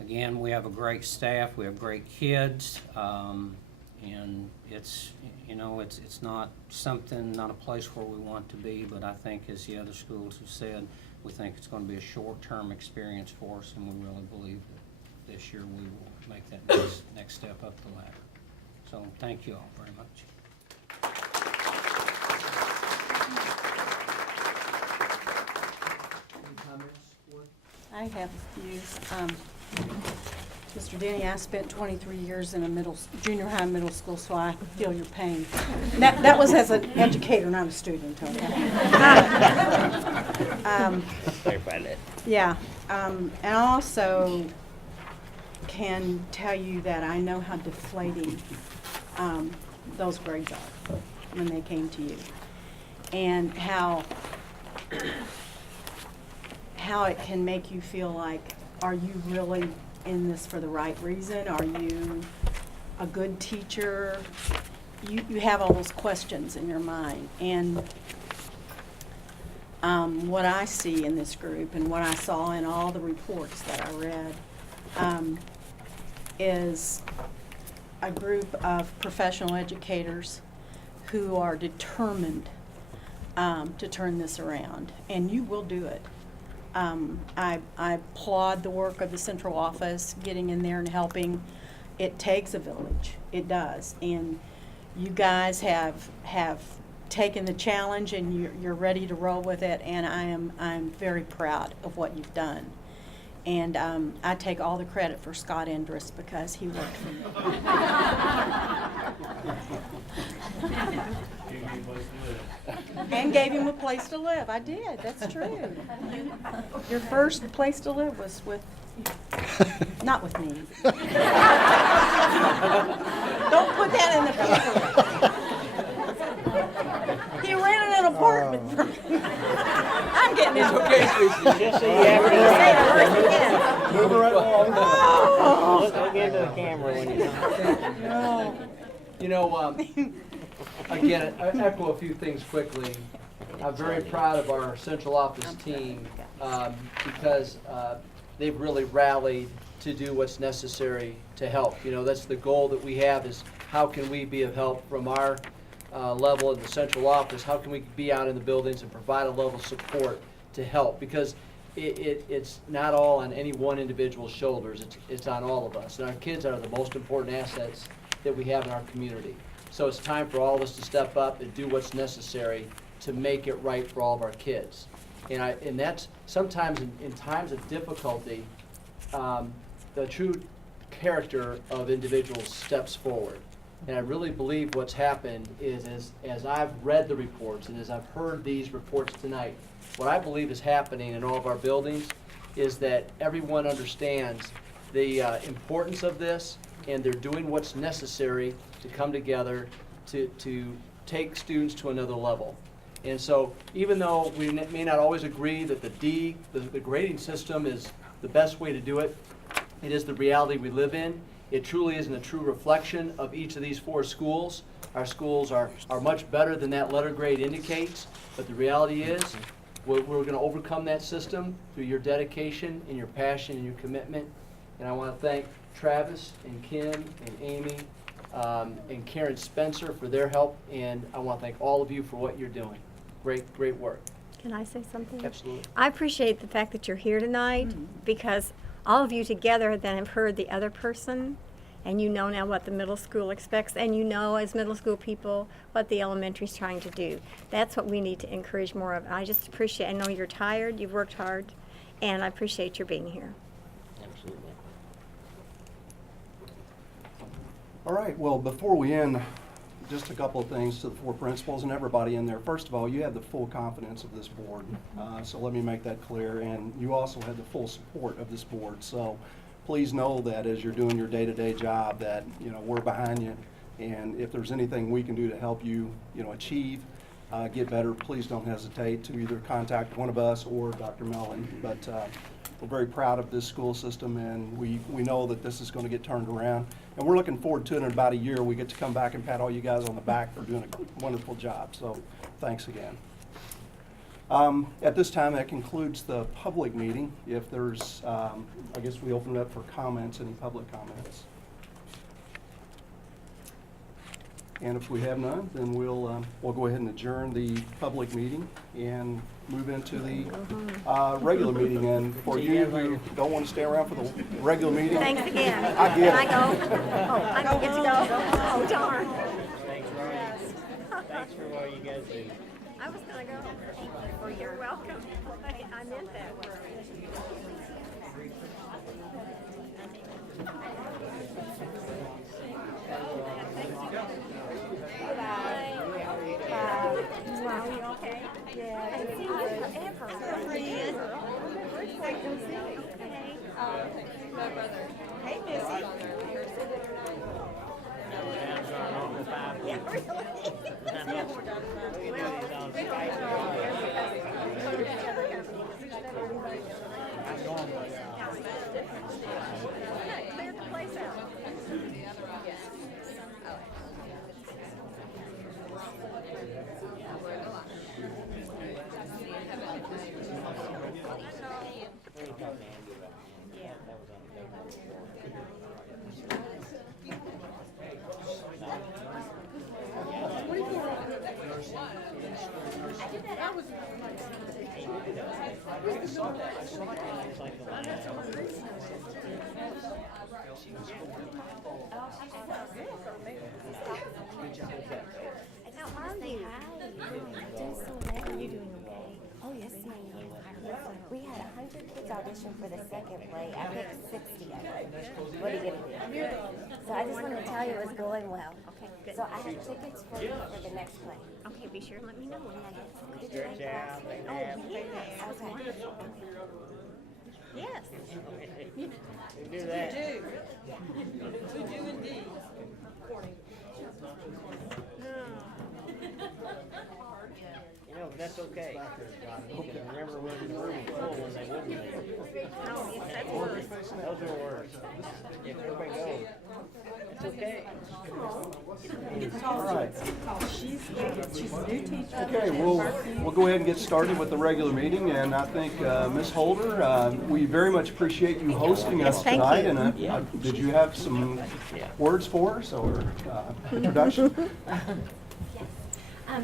again, we have a great staff, we have great kids, and it's, you know, it's not something, not a place where we want to be, but I think as the other schools have said, we think it's going to be a short-term experience for us, and we really believe that this year we will make that next step up the ladder. So thank you all very much. Any comments, board? I have a few. Mr. Denny, I spent 23 years in a junior high, middle school, so I feel your pain. That was as an educator, not a student, okay? Clarify that. Yeah, and I also can tell you that I know how deflating those grades are when they came to you, and how it can make you feel like, are you really in this for the right reason? Are you a good teacher? You have all those questions in your mind, and what I see in this group and what I saw in all the reports that I read is a group of professional educators who are determined to turn this around, and you will do it. I applaud the work of the central office, getting in there and helping. It takes a village, it does, and you guys have taken the challenge, and you're ready to roll with it, and I'm very proud of what you've done. And I take all the credit for Scott Endress because he worked for me. And gave him a place to live. I did. That's true. Your first place to live was with, not with me. Don't put that in the paper. He rented an apartment for me. I'm getting It's it. okay, Tracy. Just so you have it Say in it right again. Moving right along. Oh. Look into the camera when you No. You know, again, I echo a few things quickly. I'm very proud of our central office team because they've really rallied to do what's necessary to help. You know, that's the goal that we have, is how can we be of help from our level in the central office? How can we be out in the buildings and provide a level of support to help? Because it's not all on any one individual's shoulders. It's on all of us. And our kids are the most important assets that we have in our community. So it's time for all of us to step up and do what's necessary to make it right for all of our kids. And that's sometimes in times of difficulty, the true character of individuals steps forward. And I really believe what's happened is as I've read the reports and as I've heard these reports tonight, what I believe is happening in all of our buildings is that everyone understands the importance of this, and they're doing what's necessary to come together to take students to another level. And so even though we may not always agree that the grading system is the best way to do it, it is the reality we live in. It truly isn't a true reflection of each of these 4 schools. Our schools are much better than that letter grade indicates, but the reality is we're going to overcome that system through your dedication and your passion and your commitment. And I want to thank Travis and Kim and Amy and Karen Spencer for their help, and I want to thank all of you for what you're doing. Great work. Can I say something? Absolutely. I appreciate the fact that you're here tonight because all of you together then have heard the other person, and you know now what the middle school expects, and you know as middle school people what the elementary is trying to do. That's what we need to encourage more of. I just appreciate, I know you're tired, you've worked hard, and I appreciate your being here. Absolutely. All right, well, before we end, just a couple of things to the 4 principals and everybody in there. First of all, you have the full confidence of this board, so let me make that clear. And you also have the full support of this board. So please know that as you're doing your day-to-day job that, you know, we're behind you. And if there's anything we can do to help you, you know, achieve, get better, please don't hesitate to either contact one of us or Dr. Mellon. But we're very proud of this school system, and we know that this is going to get turned around. And we're looking forward to it in about a year. We get to come back and pat all you guys on the back for doing a wonderful job. So thanks again. At this time, that concludes the public meeting. If there's, I guess we open it up for comments, any public comments. And if we have none, then we'll go ahead and adjourn the public meeting and move into the regular meeting. And for you who don't want to stay around for the regular meeting, Thanks again. I get Can I it. go? Oh, I don't get to go. Oh, darn. Thanks, Ronnie. Thanks for what you guys do. I was gonna go. Thank you for your welcome. I meant that. Wow, you okay? Yeah. I haven't seen you forever. Hey, Missy. Cleared the place out. How are you? I'm doing so well. Are you doing okay? Oh, yes, ma'am. We had 100 kids audition for the second play. I picked 60 of them. What are you going to do? So I just want to tell you it was going well. Okay, good. So I have tickets for you for the next play. Okay, be sure and let me know when that is. Did you like last week? Oh, yes. Okay. Yes. Do that. You know, that's okay. Remember when the room was full when they wouldn't leave. Oh, yes, that's worse. Those are worse. If everybody goes, it's okay. All right. Okay, we'll go ahead and get started with the regular meeting, and I think Ms. Holder, we very much appreciate you hosting us Thank tonight. you. And did you have some words for us or introduction?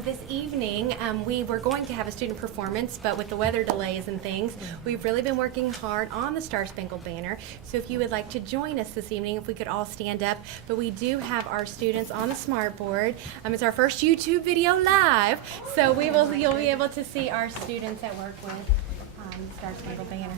This evening, we were going to have a student performance, but with the weather delays and things, we've really been working hard on the Star Spangled Banner. So if you would like to join us this evening, if we could all stand up. But we do have our students on the smart board. It's our first YouTube video live, so you'll be able to see our students at work with the Star Spangled Banner.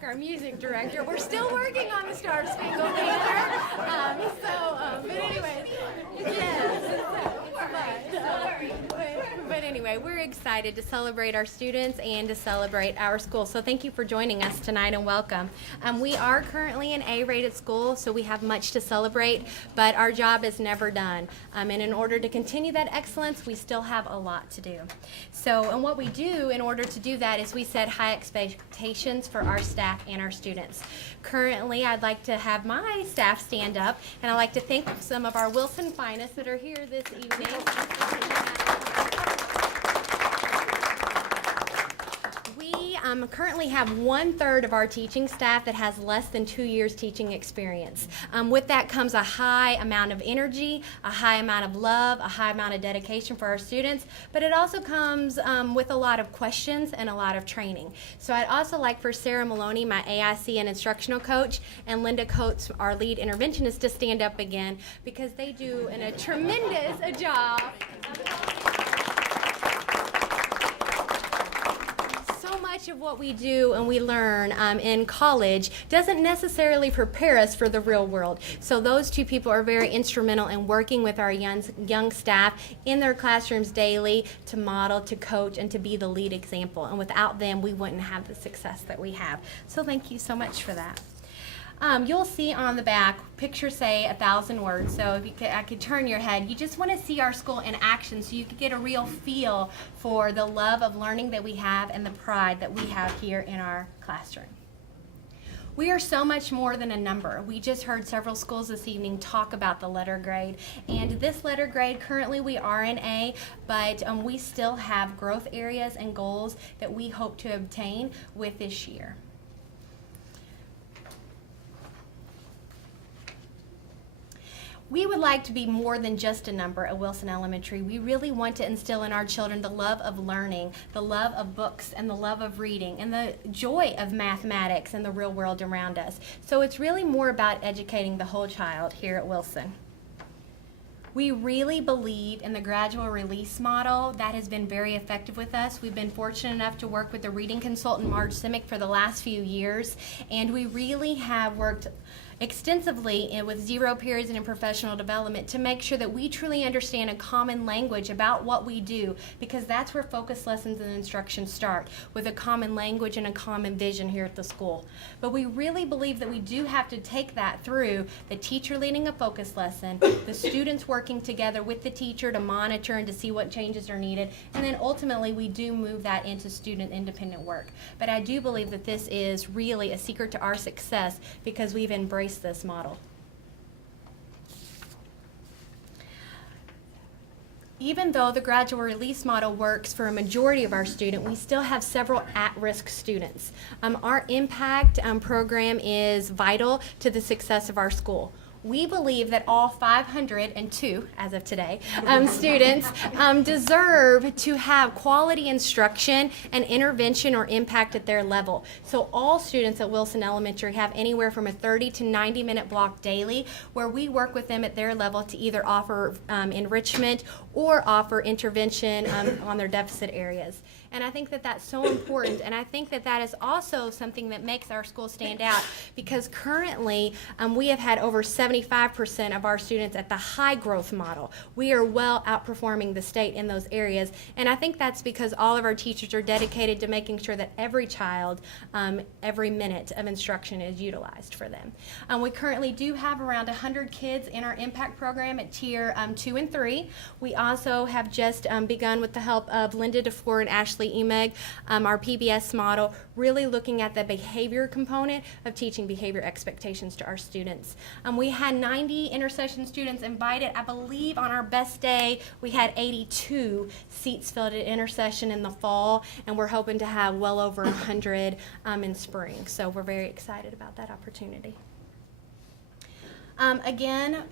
Our music director. We're still working on the Star Spangled Banner. But anyway, but anyway, we're excited to celebrate our students and to celebrate our school. So thank you for joining us tonight and welcome. We are currently an A-rated school, so we have much to celebrate, but our job is never done. And in order to continue that excellence, we still have a lot to do. So, and what we do in order to do that is we set high expectations for our staff and our students. Currently, I'd like to have my staff stand up, and I'd like to thank some of our Wilson finest that are here this evening. currently have 1/3 of our teaching staff that has less than 2 years teaching experience. With that comes a high amount of energy, a high amount of love, a high amount of dedication for our students, but it also comes with a lot of questions and a lot of training. So I'd also like for Sarah Maloney, my AIC and instructional coach, and Linda Coates, our lead interventionist, to stand up again because they do a tremendous job. So much of what we do and we learn in college doesn't necessarily prepare us for the real world. So those two people are very instrumental in working with our young staff in their classrooms daily to model, to coach, and to be the lead example. And without them, we wouldn't have the success that we have. So thank you so much for that. You'll see on the back, pictures say 1,000 words, so if you could, I could turn your head. You just want to see our school in action so you could get a real feel for the love of learning that we have and the pride that we have here in our classroom. We are so much more than a number. We just heard several schools this evening talk about the letter grade. And this letter grade, currently we are in A, but we still have growth areas and goals that we hope to obtain with this year. We would like to be more than just a number at Wilson Elementary. We really want to instill in our children the love of learning, the love of books, and the love of reading, and the joy of mathematics and the real world around us. So it's really more about educating the whole child here at Wilson. We really believe in the gradual release model. That has been very effective with us. We've been fortunate enough to work with the reading consultant, Marge Simic, for the last few years, and we really have worked extensively with 0 periods and in professional development to make sure that we truly understand a common language about what we do, because that's where focus lessons and instruction start, with a common language and a common vision here at the school. But we really believe that we do have to take that through the teacher leading a focus lesson, the students working together with the teacher to monitor and to see what changes are needed, and then ultimately we do move that into student independent work. But I do believe that this is really a secret to our success because we've embraced this model. Even though the gradual release model works for a majority of our students, we still have several at-risk students. Our impact program is vital to the success of our school. We believe that all 502, as of today, students deserve to have quality instruction and intervention or impact at their level. So all students at Wilson Elementary have anywhere from a 30 to 90-minute block daily where we work with them at their level to either offer enrichment or offer intervention on their deficit areas. And I think that that's so important, and I think that that is also something that makes our school stand out, because currently we have had over 75% of our students at the high growth model. We are well outperforming the state in those areas, and I think that's because all of our teachers are dedicated to making sure that every child, every minute of instruction is utilized for them. We currently do have around 100 kids in our impact program at tier 2 and 3. We also have just begun, with the help of Linda DeFleur and Ashley Emeg, our PBS model, really looking at the behavior component of teaching behavior expectations to our students. We had 90 intercession students invited. I believe on our best day we had 82 seats filled at intercession in the fall, and we're hoping to have well over 100 in spring. So we're very excited about that opportunity. Again,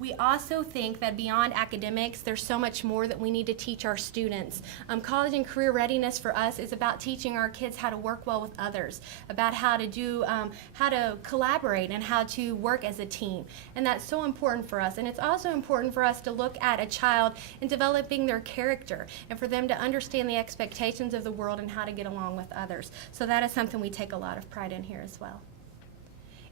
we also think that beyond academics, there's so much more that we need to teach our students. College and career readiness for us is about teaching our kids how to work well with others, about how to collaborate and how to work as a team. And that's so important for us. And it's also important for us to look at a child in developing their character and for them to understand the expectations of the world and how to get along with others. So that is something we take a lot of pride in here as well.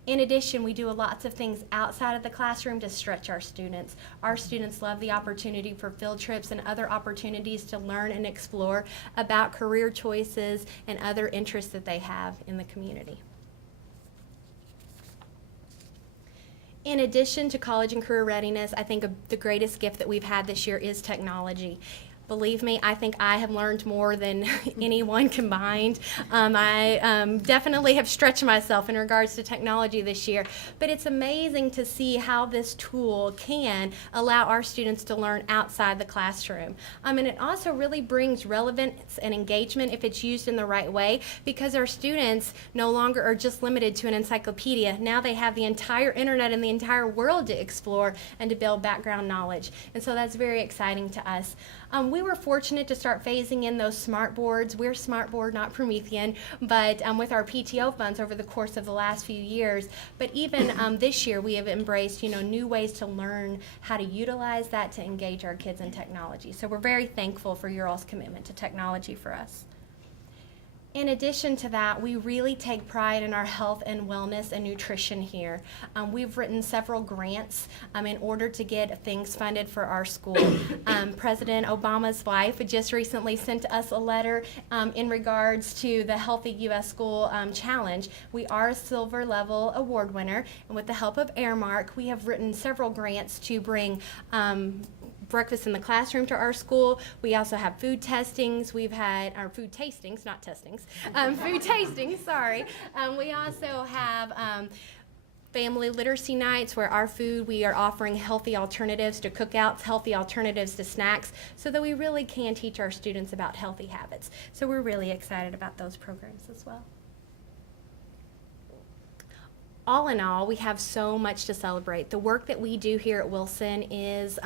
In addition, we do lots of things outside of the classroom to stretch our students. Our students love the opportunity for field trips and other opportunities to learn and explore about career choices and other interests that they have in the community. In addition to college and career readiness, I think the greatest gift that we've had this year is technology. Believe me, I think I have learned more than anyone combined. I definitely have stretched myself in regards to technology this year, but it's amazing to see how this tool can allow our students to learn outside the classroom. And it also really brings relevance and engagement if it's used in the right way, because our students no longer are just limited to an encyclopedia. Now they have the entire internet and the entire world to explore and to build background knowledge. And so that's very exciting to us. We were fortunate to start phasing in those smart boards. We're smart board, not Promethean, but with our PTO funds over the course of the last few years. But even this year, we have embraced, new ways to learn how to utilize that to engage our kids in technology. So we're very thankful for your all's commitment to technology for us. In addition to that, we really take pride in our health and wellness and nutrition here. We've written several grants in order to get things funded for our school. President Obama's wife just recently sent us a letter in regards to the Healthy U.S. School Challenge. We are a silver level award winner, and with the help of Airmark, we have written several grants to bring breakfast in the classroom to our school. We also have food testings. We've had our food tastings, not testings, food tastings, sorry. We also have family literacy nights where our food, we are offering healthy alternatives to cookouts, healthy alternatives to snacks, so that we really can teach our students about healthy habits. So we're really excited about those programs as well. All in all, we have so much to celebrate. The work that we do here at Wilson is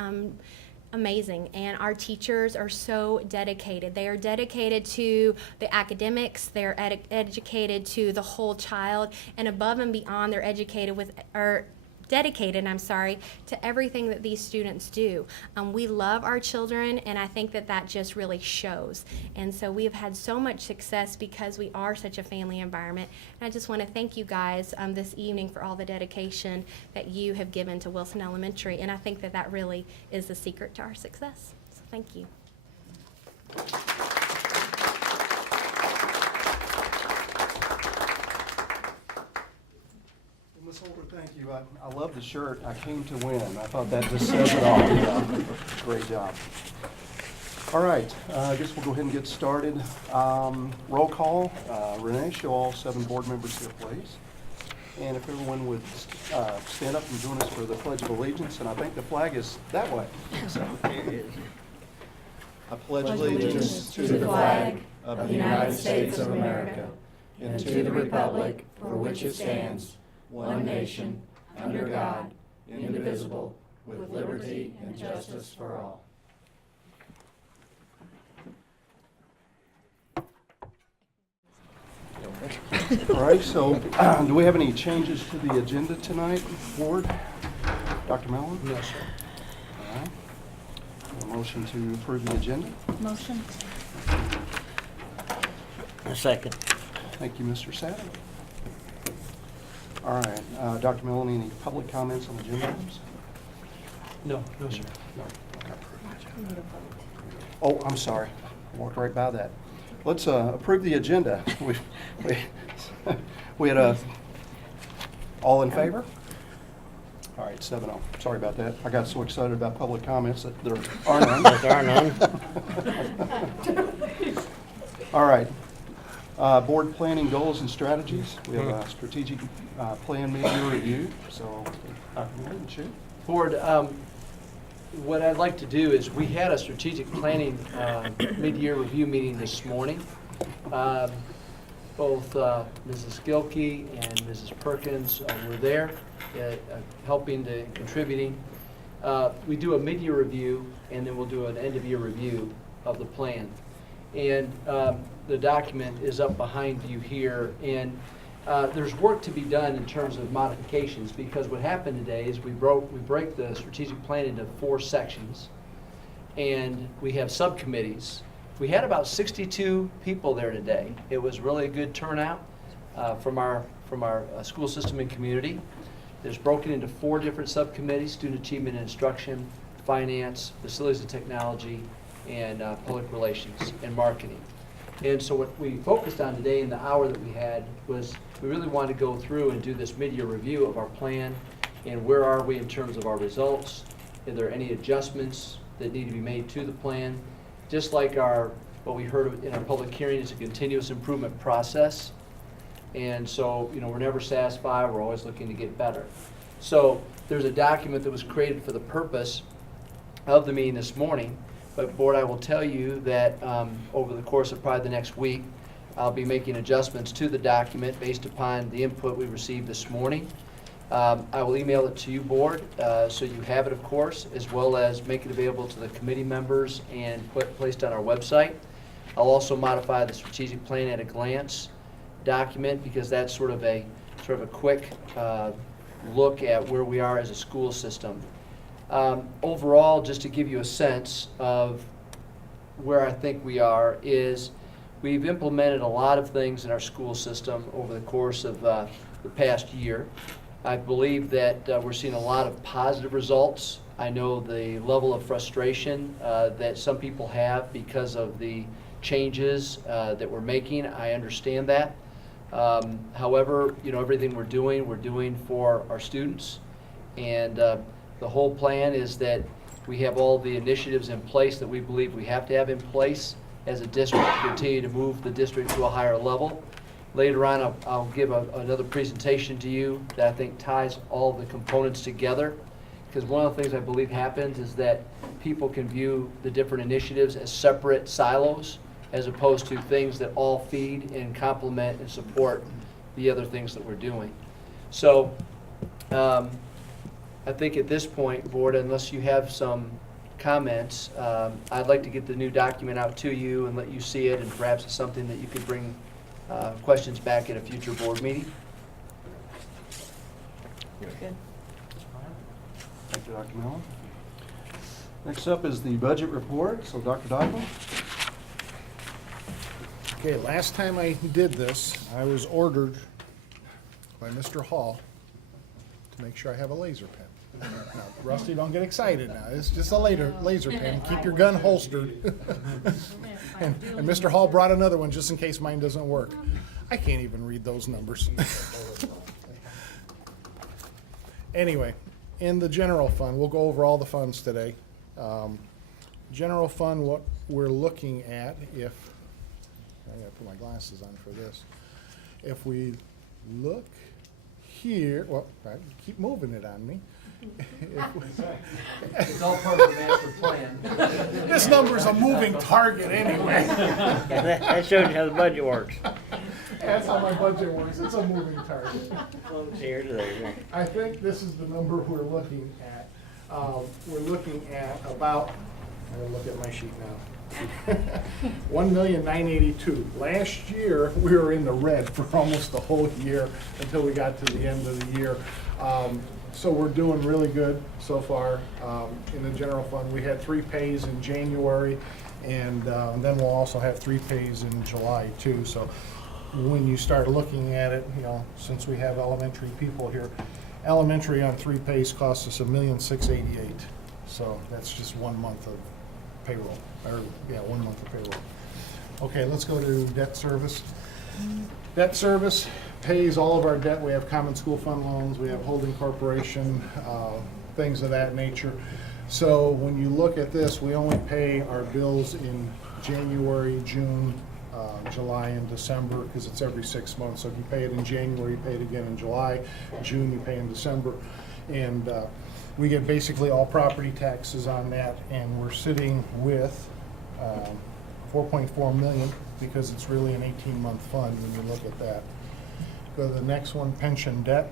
amazing, and our teachers are so dedicated. They are dedicated to the academics, they're educated to the whole child, and above and beyond, they're dedicated to everything that these students do. We love our children, and I think that just really shows. And so we have had so much success because we are such a family environment. And I just want to thank you guys this evening for all the dedication that you have given to Wilson Elementary, and I think that really is the secret to our success. So thank you. Ms. Holder, thank you. I love the shirt. I came to win. I thought that just says it all. Yeah. Great job. All right. I guess we'll go ahead and get started. Roll call. Renee, show all 7 board members here, please. And if everyone would stand up and join us for the Pledge of Allegiance. And I think the flag is that way. So, here it is. I pledge allegiance to the flag of the United States of America and to the republic for which it stands, one nation, under God, indivisible, with liberty and justice for all. All right, so do we have any changes to the agenda tonight, Board? Dr. Mellon? No, sir. All right. A motion to approve the agenda? Motion. A second. Thank you, Mr. Satter. All right, Dr. Mellon, any public comments on agenda items? No, sir. No. Okay. Oh, I'm sorry. I walked right by that. Let's approve the agenda. We had a, all in favor? All right, 7-0. Sorry about that. I got so excited about public comments that there are none. There are none. All right. Board planning goals and strategies. We have a strategic plan mid-year review. So, Dr. Mellon, shoot. Board, what I'd like to do is, we had a strategic planning mid-year review meeting this morning. Both Mrs. Gilkey and Mrs. Perkins were there, helping to contributing. We do a mid-year review, and then we'll do an end-of-year review of the plan. And the document is up behind you here, and there's work to be done in terms of modifications, because what happened today is we break the strategic plan into 4 sections, and we have subcommittees. We had about 62 people there today. It was really a good turnout from our school system and community. It's broken into 4 different subcommittees: student achievement and instruction, finance, facilities and technology, and public relations and marketing. And so what we focused on today in the hour that we had was, we really wanted to go through and do this mid-year review of our plan, and where are we in terms of our results. Are there any adjustments that need to be made to the plan? just like what we heard in our public hearing, is a continuous improvement process. And so, we're never satisfied, we're always looking to get better. So there's a document that was created for the purpose of the meeting this morning. But board, I will tell you that over the course of probably the next week, I'll be making adjustments to the document based upon the input we received this morning. I will email it to you, board, so you have it, of course, as well as make it available to the committee members and placed on our website. I'll also modify the strategic plan at a glance document, because that's sort of a quick look at where we are as a school system. Overall, just to give you a sense of where I think we are, is we've implemented a lot of things in our school system over the course of the past year. I believe that we're seeing a lot of positive results. I know the level of frustration that some people have because of the changes that we're making. I understand that. However, everything we're doing for our students. And the whole plan is that we have all the initiatives in place that we believe we have to have in place as a district to continue to move the district to a higher level. Later on, I'll give another presentation to you that I think ties all the components together. Because one of the things I believe happens is that people can view the different initiatives as separate silos, as opposed to things that all feed and complement and support the other things that we're doing. So I think at this point, board, unless you have some comments, I'd like to get the new document out to you and let you see it, and perhaps it's something that you could bring questions back at a future board meeting. Good. Thank you, Dr. Mellon. Next up is the budget report. So Dr. Dockman. Okay, last time I did this, I was ordered by Mr. Hall to make sure I have a laser pen. Now, Rusty, don't get excited now. It's just a laser pen. Keep your gun holstered. and Mr. Hall brought another one just in case mine doesn't work. I can't even read those numbers. Anyway, in the general fund, we'll go over all the funds today. General fund, what we're looking at, if I gotta put my glasses on for this. If we look here, well, right, keep moving it on me. It's all part of the master plan. This number's a moving target anyway. That shows you how the budget works. That's how my budget works. It's a moving target. From here to there. I think this is the number we're looking at. We're looking at about, I'm gonna look at my sheet now. 1,982,000. Last year, we were in the red for almost the whole year until we got to the end of the year. So we're doing really good so far in the general fund. We had 3 pays in January, and then we'll also have 3 pays in July too. So when you start looking at it, since we have elementary people here, elementary on 3 pays costs us $1,688,000. So that's just 1 month of payroll, 1 month of payroll. Okay, let's go to debt service. Debt service pays all of our debt. We have common school fund loans, we have holding corporation, things of that nature. So when you look at this, we only pay our bills in January, June, July, and December, because it's every 6 months. So if you pay it in January, you pay it again in July. June, you pay in December. And we get basically all property taxes on that, and we're sitting with 4.4 million, because it's really an 18-month fund when you look at that. Go to the next one, pension debt.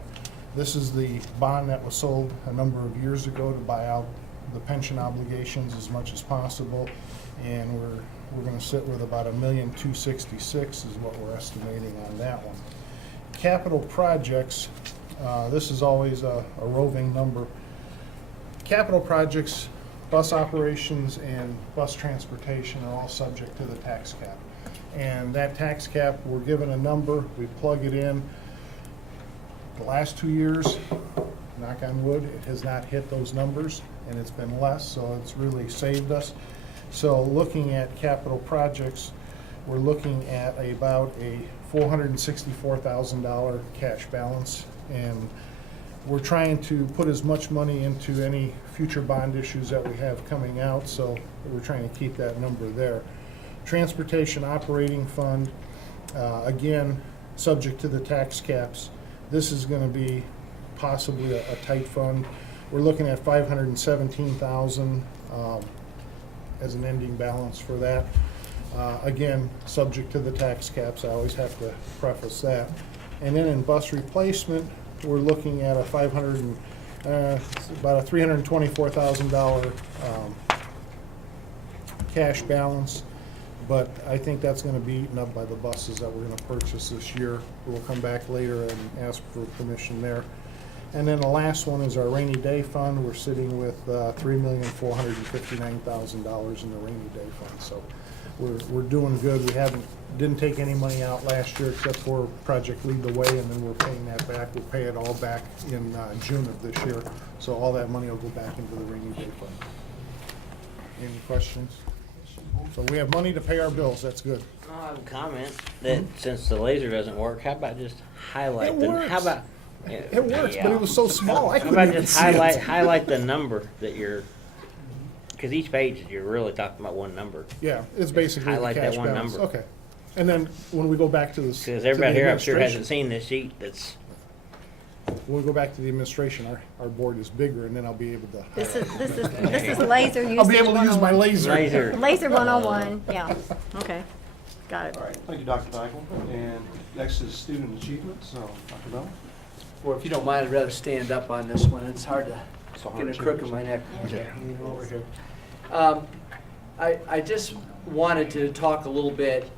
This is the bond that was sold a number of years ago to buy out the pension obligations as much as possible, and we're going to sit with about $1,266,000 is what we're estimating on that one. Capital projects, this is always a roving number. Capital projects, bus operations and bus transportation are all subject to the tax cap. And that tax cap, we're given a number, we plug it in. The last 2 years, knock on wood, it has not hit those numbers, and it's been less, so it's really saved us. So looking at capital projects, we're looking at about a $464,000 cash balance, and We're trying to put as much money into any future bond issues that we have coming out, so we're trying to keep that number there. Transportation operating fund, again, subject to the tax caps. This is gonna be possibly a tight fund. We're looking at 517,000 as an ending balance for that. Again, subject to the tax caps, I always have to preface that. And then in bus replacement, we're looking at about a $324,000 cash balance, but I think that's gonna be eaten up by the buses that we're gonna purchase this year. We'll come back later and ask for permission there. And then the last one is our rainy day fund. We're sitting with $3,459,000 in the rainy day fund, so we're doing good. We didn't take any money out last year except for Project Lead the Way, and then we're paying that back. We'll pay it all back in June of this year, so all that money will go back into the rainy day fund. Any questions? So we have money to pay our bills, that's good. I have a comment that since the laser doesn't work, how about just highlight It the, works. how about? It works, but it was so small, I How couldn't about even just see it. highlight the number that you're, because each page, you're really talking about one number. Yeah, it's basically the highlight that cash one balance. number. Okay. And then when we go back to this. Because everybody here, I'm sure, hasn't seen this sheet that's, When we go back to the administration, our board is bigger, and then I'll be able to. This is laser usage. I'll be able to use my 101. laser. Laser 101, yeah, okay, got it. All right, thank you, Dr. Daigle. And next is student achievement, so Dr. Bell. Or if you don't mind, I'd rather stand up on this one. It's hard to get a crook in my neck. Okay. Over here. I just wanted to talk a little bit,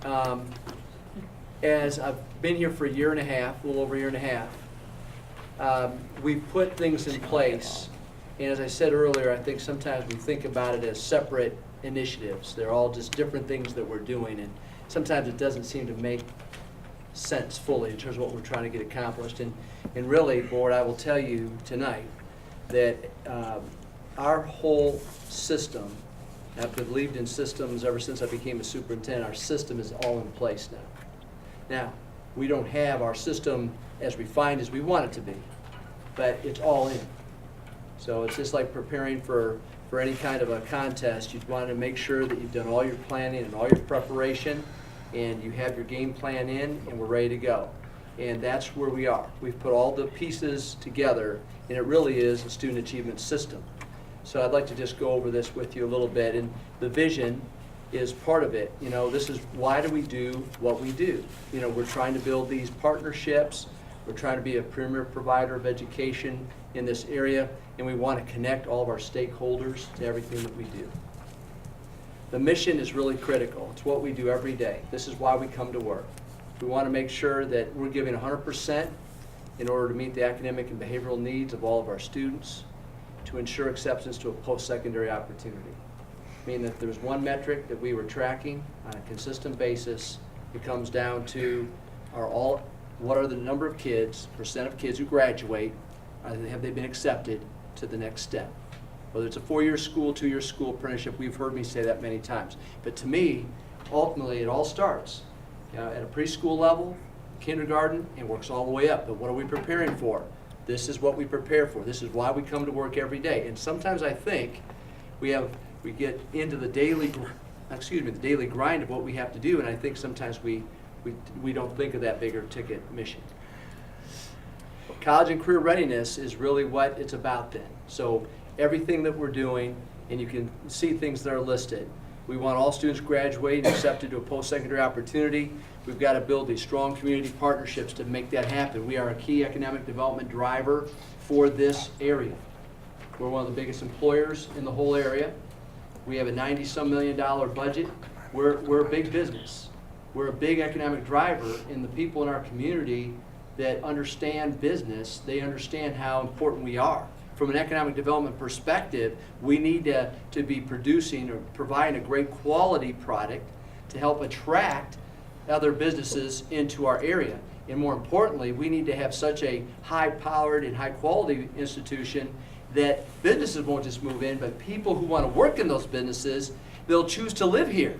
as I've been here for a year and a half, a little over a year and a half. We've put things in place, and as I said earlier, I think sometimes we think about it as separate initiatives. They're all just different things that we're doing, and sometimes it doesn't seem to make sense fully in terms of what we're trying to get accomplished. And really, board, I will tell you tonight that our whole system, I've believed in systems ever since I became a superintendent, our system is all in place now. Now, we don't have our system as refined as we want it to be, but it's all in. So it's just like preparing for any kind of a contest. You'd want to make sure that you've done all your planning and all your preparation, and you have your game plan in, and we're ready to go. And that's where we are. We've put all the pieces together, and it really is a student achievement system. So I'd like to just go over this with you a little bit, and the vision is part of it. You know, this is why do we do what we do? You know, we're trying to build these partnerships. We're trying to be a premier provider of education in this area, and we want to connect all of our stakeholders to everything that we do. The mission is really critical. It's what we do every day. This is why we come to work. We want to make sure that we're giving 100% in order to meet the academic and behavioral needs of all of our students, to ensure acceptance to a post-secondary opportunity. Meaning that there's one metric that we were tracking on a consistent basis. It comes down to what are the number of kids, percent of kids who graduate, have they been accepted to the next step? Whether it's a 4-year school, 2-year school apprenticeship, we've heard me say that many times. But to me, ultimately, it all starts at a preschool level, kindergarten, and works all the way up. But what are we preparing for? This is what we prepare for. This is why we come to work every day. And sometimes I think we get into the daily grind of what we have to do, and I think sometimes we don't think of that bigger ticket mission. College and career readiness is really what it's about then. So everything that we're doing, and you can see things that are listed. We want all students graduating and accepted to a post-secondary opportunity. We've got to build these strong community partnerships to make that happen. We are a key economic development driver for this area. We're one of the biggest employers in the whole area. We have a $90-some million budget. We're a big business. We're a big economic driver, and the people in our community that understand business, they understand how important we are. From an economic development perspective, we need to be producing or providing a great quality product to help attract other businesses into our area. And more importantly, we need to have such a high-powered and high-quality institution that businesses won't just move in, but people who want to work in those businesses, they'll choose to live here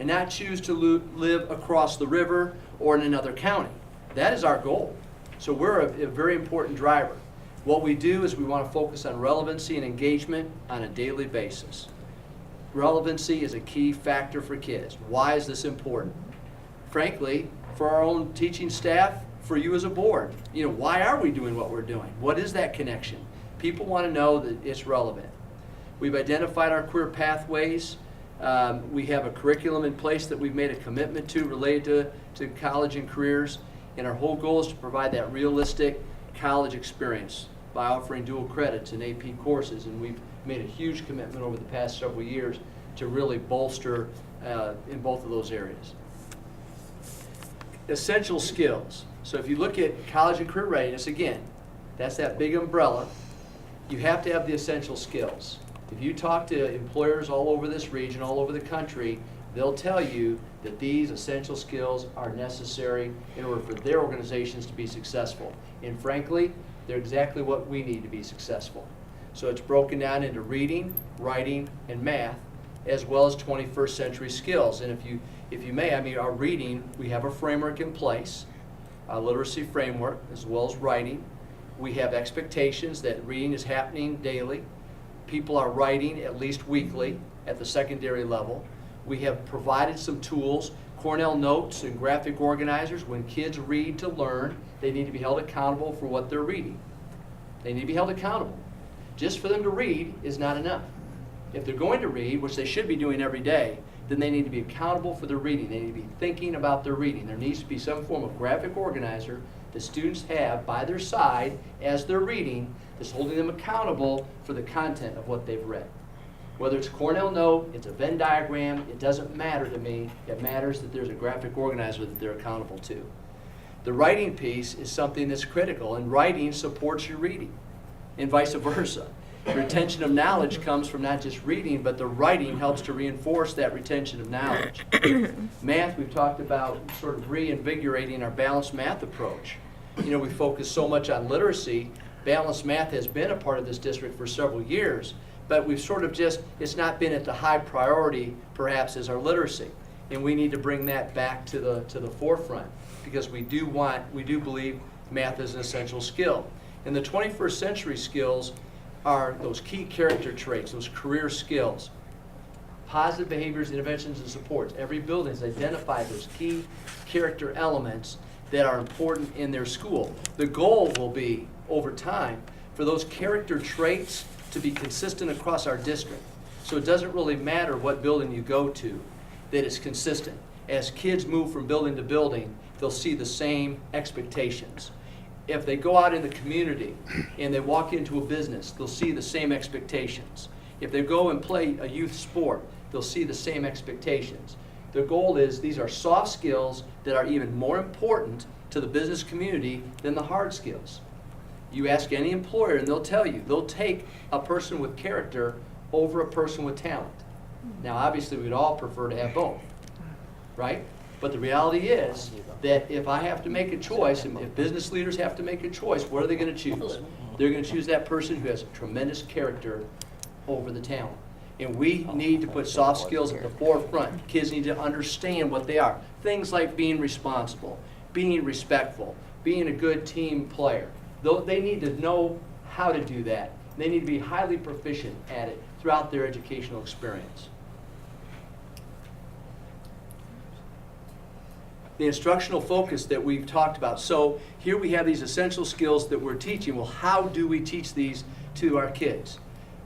and not choose to live across the river or in another county. That is our goal. So we're a very important driver. What we do is we want to focus on relevancy and engagement on a daily basis. Relevancy is a key factor for kids. Why is this important? Frankly, for our own teaching staff, for you as a board, why are we doing what we're doing? What is that connection? People want to know that it's relevant. We've identified our career pathways. We have a curriculum in place that we've made a commitment to related to college and careers. And our whole goal is to provide that realistic college experience by offering dual credits and AP courses. And we've made a huge commitment over the past several years to really bolster in both of those areas. Essential skills. So if you look at college and career readiness, again, that's that big umbrella. You have to have the essential skills. If you talk to employers all over this region, all over the country, they'll tell you that these essential skills are necessary in order for their organizations to be successful. And frankly, they're exactly what we need to be successful. So it's broken down into reading, writing, and math, as well as 21st century skills. And if you may, our reading, we have a framework in place, a literacy framework, as well as writing. We have expectations that reading is happening daily. People are writing at least weekly at the secondary level. We have provided some tools, Cornell Notes and graphic organizers. When kids read to learn, they need to be held accountable for what they're reading. They need to be held accountable. Just for them to read is not enough. If they're going to read, which they should be doing every day, then they need to be accountable for their reading. They need to be thinking about their reading. There needs to be some form of graphic organizer that students have by their side as they're reading that's holding them accountable for the content of what they've read. Whether it's Cornell Note, it's a Venn diagram, it doesn't matter to me. It matters that there's a graphic organizer that they're accountable to. The writing piece is something that's critical, and writing supports your reading, and vice versa. Retention of knowledge comes from not just reading, but the writing helps to reinforce that retention of knowledge. Math, we've talked about sort of reinvigorating our balanced math approach. We focus so much on literacy. Balanced math has been a part of this district for several years, but we've sort of it's not been at the high priority perhaps as our literacy. And we need to bring that back to the forefront, because we do believe math is an essential skill. And the 21st century skills are those key character traits, those career skills. Positive behaviors, interventions, and supports. Every building has identified those key character elements that are important in their school. The goal will be, over time, for those character traits to be consistent across our district. So it doesn't really matter what building you go to, that it's consistent. As kids move from building to building, they'll see the same expectations. If they go out in the community and they walk into a business, they'll see the same expectations. If they go and play a youth sport, they'll see the same expectations. The goal is these are soft skills that are even more important to the business community than the hard skills. You ask any employer and they'll tell you, they'll take a person with character over a person with talent. Now obviously we'd all prefer to have both, right? But the reality is that if I have to make a choice, and if business leaders have to make a choice, what are they going to choose? They're going to choose that person who has tremendous character over the talent. And we need to put soft skills at the forefront. Kids need to understand what they are. Things like being responsible, being respectful, being a good team player. They need to know how to do that. They need to be highly proficient at it throughout their educational experience. The instructional focus that we've talked about. So here we have these essential skills that we're teaching. Well, how do we teach these to our kids?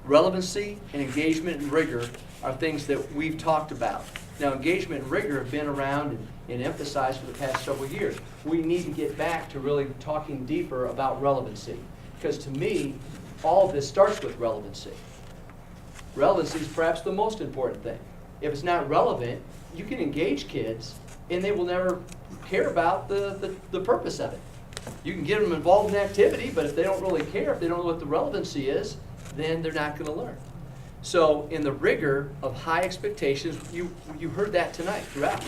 Relevancy and engagement and rigor are things that we've talked about. Now, engagement and rigor have been around and emphasized for the past several years. We need to get back to really talking deeper about relevancy, because to me, all of this starts with relevancy. Relevancy is perhaps the most important thing. If it's not relevant, you can engage kids and they will never care about the purpose of it. You can get them involved in activity, but if they don't really care, if they don't know what the relevancy is, then they're not going to learn. So in the rigor of high expectations, you heard that tonight throughout.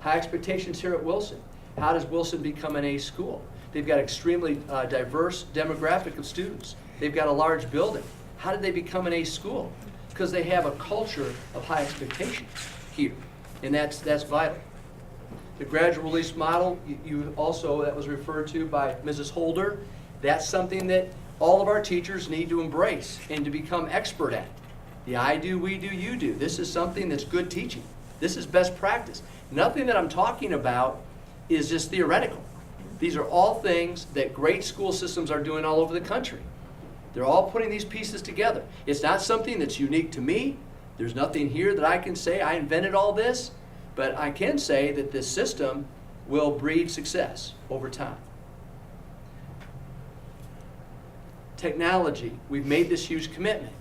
High expectations here at Wilson. How does Wilson become an A school? They've got extremely diverse demographic of students. They've got a large building. How did they become an A school? Because they have a culture of high expectations here, and that's vital. The gradual release model, that was referred to by Mrs. Holder. That's something that all of our teachers need to embrace and to become expert at. The I do, we do, you do. This is something that's good teaching. This is best practice. Nothing that I'm talking about is just theoretical. These are all things that great school systems are doing all over the country. They're all putting these pieces together. It's not something that's unique to me. There's nothing here that I can say I invented all this, but I can say that this system will breed success over time. Technology, we've made this huge commitment.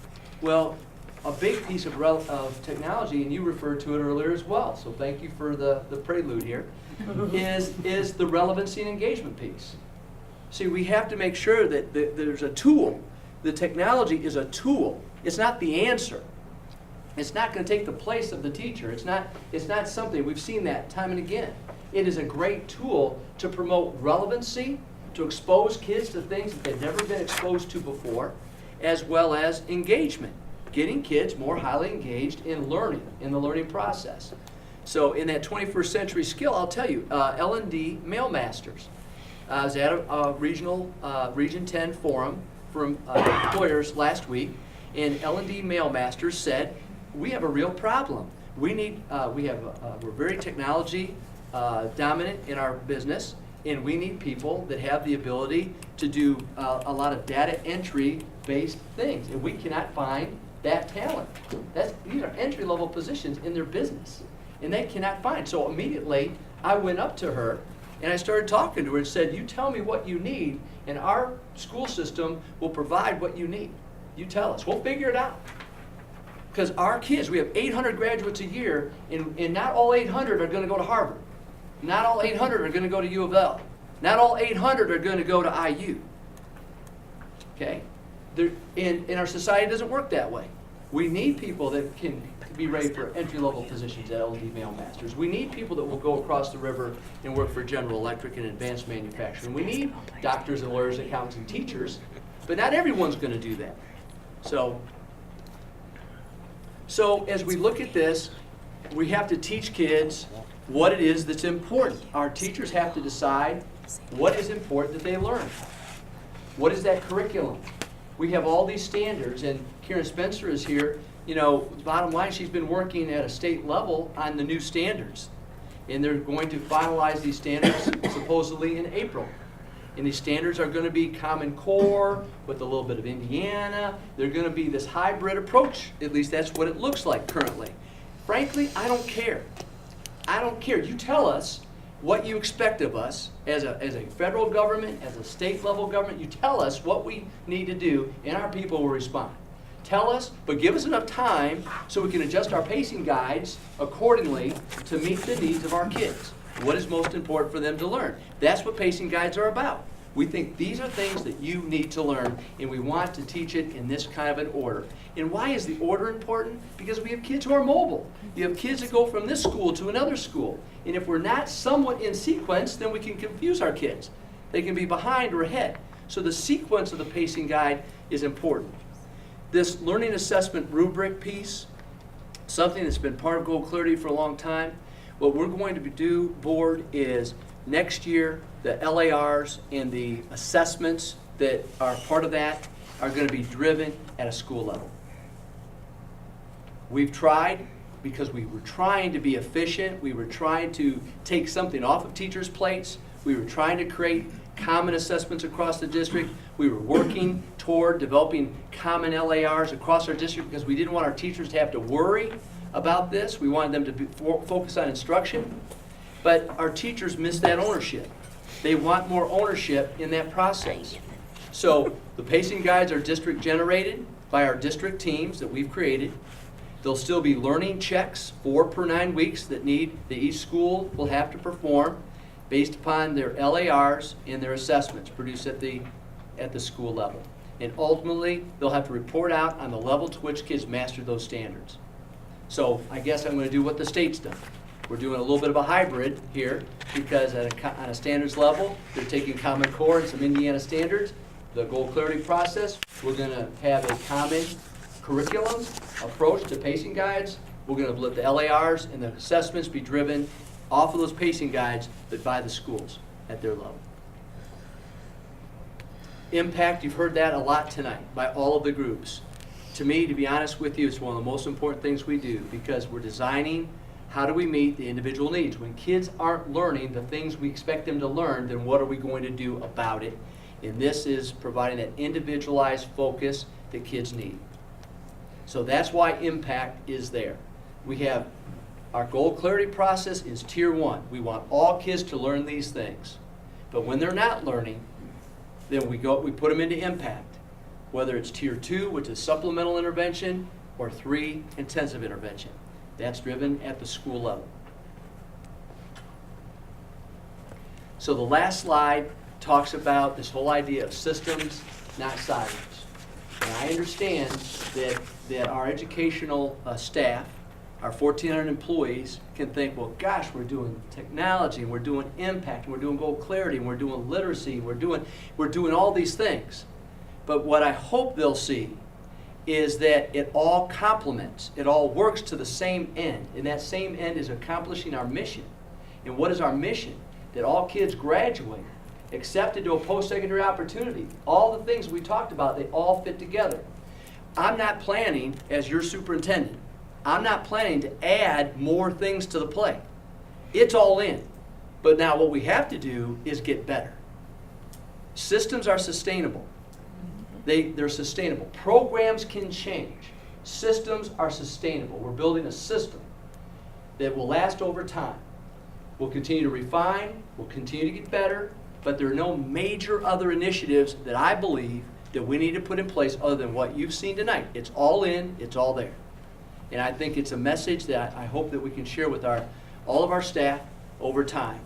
Well, a big piece of technology, and you referred to it earlier as well, so thank you for the prelude here, is the relevancy and engagement piece. See, we have to make sure that there's a tool. The technology is a tool. It's not the answer. It's not going to take the place of the teacher. It's not something, we've seen that time and again. It is a great tool to promote relevancy, to expose kids to things that they've never been exposed to before, as well as engagement, getting kids more highly engaged in learning, in the learning process. So in that 21st century skill, I'll tell you, L&D Mailmasters. I was at a regional, Region 10 forum from employers last week, and L&D Mailmasters said, we have a real problem. We need, we're very technology dominant in our business, and we need people that have the ability to do a lot of data entry based things, and we cannot find that talent. These are entry-level positions in their business, and they cannot find. So immediately, I went up to her, and I started talking to her and said, you tell me what you need, and our school system will provide what you need. You tell us. We'll figure it out. Because our kids, we have 800 graduates a year, and not all 800 are going to go to Harvard. Not all 800 are going to go to U of L. Not all 800 are going to go to IU. Okay? And our society doesn't work that way. We need people that can be ready for entry-level positions at L&D Mailmasters. We need people that will go across the river and work for General Electric and advanced manufacturing. We need doctors and lawyers, accountants, and teachers, but not everyone's going to do that. So as we look at this, we have to teach kids what it is that's important. Our teachers have to decide what is important that they learn. What is that curriculum? We have all these standards, and Karen Spencer is here. You know, bottom line, she's been working at a state level on the new standards. And they're going to finalize these standards supposedly in April. And these standards are going to be Common Core with a little bit of Indiana. They're going to be this hybrid approach. At least that's what it looks like currently. Frankly, I don't care. I don't care. You tell us what you expect of us as a federal government, as a state level government. You tell us what we need to do, and our people will respond. Tell us, but give us enough time so we can adjust our pacing guides accordingly to meet the needs of our kids. What is most important for them to learn? That's what pacing guides are about. We think these are things that you need to learn, and we want to teach it in this kind of an order. And why is the order important? Because we have kids who are mobile. You have kids that go from this school to another school. And if we're not somewhat in sequence, then we can confuse our kids. They can be behind or ahead. So the sequence of the pacing guide is important. This learning assessment rubric piece, something that's been part of Goal Clarity for a long time, what we're going to do, board, is next year, the LARs and the assessments that are part of that are going to be driven at a school level. We've tried, because we were trying to be efficient, we were trying to take something off of teachers' plates, we were trying to create common assessments across the district, we were working toward developing common LARs across our district because we didn't want our teachers to have to worry about this. We wanted them to focus on instruction. But our teachers miss that ownership. They want more ownership in that process. So the pacing guides are district generated by our district teams that we've created. There'll still be learning checks, 4 per 9 weeks, that each school will have to perform based upon their LARs and their assessments produced at the school level. And ultimately, they'll have to report out on the level to which kids master those standards. So I guess I'm going to do what the state's done. We're doing a little bit of a hybrid here because on a standards level, they're taking Common Core and some Indiana standards. The Goal Clarity process, we're going to have a common curriculum approach to pacing guides. We're going to let the LARs and the assessments be driven off of those pacing guides, but by the schools at their level. Impact, you've heard that a lot tonight by all of the groups. To me, to be honest with you, it's one of the most important things we do because we're designing how do we meet the individual needs. When kids aren't learning the things we expect them to learn, then what are we going to do about it? And this is providing that individualized focus that kids need. So that's why impact is there. We have our goal clarity process is tier 1. We want all kids to learn these things. But when they're not learning, then we put them into impact. Whether it's tier 2, which is supplemental intervention, or 3, intensive intervention. That's driven at the school level. So the last slide talks about this whole idea of systems, not silos. And I understand that our educational staff, our 1,400 employees, can think, well, gosh, we're doing technology, and we're doing impact, and we're doing goal clarity, and we're doing literacy, and we're doing all these things. But what I hope they'll see is that it all complements, it all works to the same end, and that same end is accomplishing our mission. And what is our mission? That all kids graduate, accepted to a post-secondary opportunity. All the things we talked about, they all fit together. I'm not planning, as your superintendent, I'm not planning to add more things to the plate. It's all in. But now what we have to do is get better. Systems are sustainable. They're sustainable. Programs can change. Systems are sustainable. We're building a system that will last over time. We'll continue to refine, we'll continue to get better, but there are no major other initiatives that I believe that we need to put in place other than what you've seen tonight. It's all in, it's all there. And I think it's a message that I hope that we can share with all of our staff over time.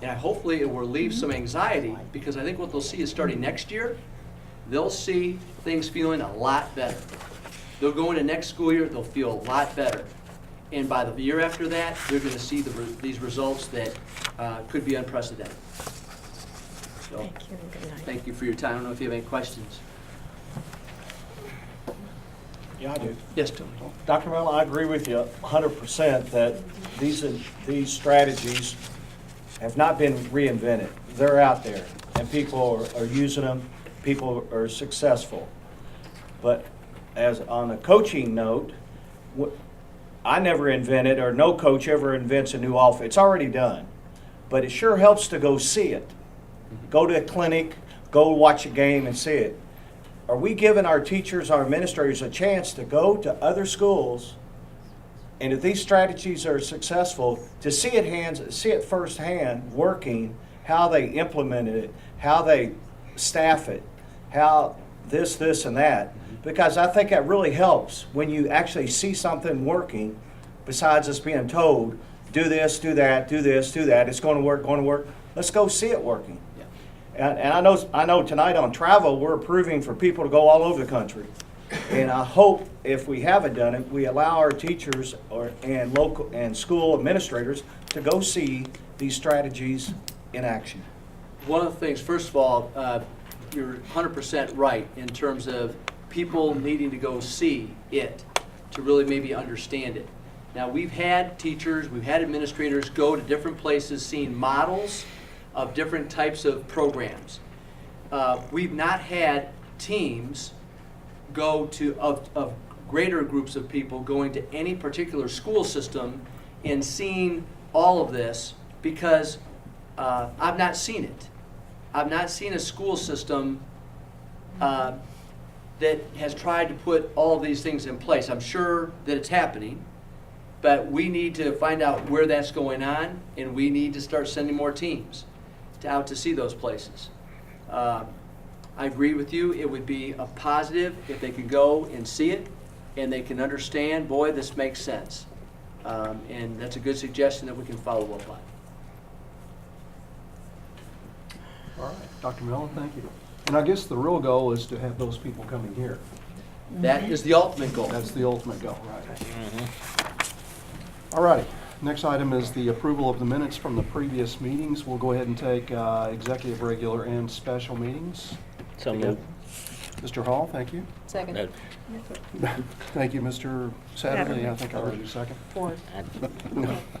And hopefully it will relieve some anxiety, because I think what they'll see is starting next year, they'll see things feeling a lot better. They'll go into next school year, they'll feel a lot better. And by the year after that, they're going to see these results that could be unprecedented. So, Thank you and good night. thank you for your time. I don't know if you have any questions. Yeah, I do. Yes, Tony. Dr. Mellon, I agree with you 100% that these strategies have not been reinvented. They're out there, and people are using them. People are successful. But as on a coaching note, I never invented, or no coach ever invents a new offense. It's already done. But it sure helps to go see it. Go to a clinic, go watch a game and see it. Are we giving our teachers, our administrators a chance to go to other schools, and if these strategies are successful, to see it firsthand working, how they implemented it, how they staff it, how this, and that? Because I think that really helps when you actually see something working, besides us being told, do this, do that, do this, do that, it's going to work. Let's go see it working. And I know tonight on travel, we're approving for people to go all over the country. And I hope if we haven't done it, we allow our teachers and local and school administrators to go see these strategies in action. One of the things, first of all, you're 100% right in terms of people needing to go see it to really maybe understand it. Now, we've had teachers, we've had administrators go to different places seeing models of different types of programs. We've not had teams go to, of greater groups of people going to any particular school system and seeing all of this, because I've not seen it. I've not seen a school system that has tried to put all of these things in place. I'm sure that it's happening, but we need to find out where that's going on, and we need to start sending more teams out to see those places. I agree with you. It would be a positive if they could go and see it and they can understand, boy, this makes sense. And that's a good suggestion that we can follow up on. All right, Dr. Mellon, thank you. And I guess the real goal is to have those people coming here. That is the ultimate goal. That's the ultimate goal, right? All righty. Next item is the approval of the minutes from the previous meetings. We'll go ahead and take executive, regular, and special meetings. So moved. Mr. Hall, thank you. That- Thank you, Mr. Satterley. I think I heard you second. Fourth.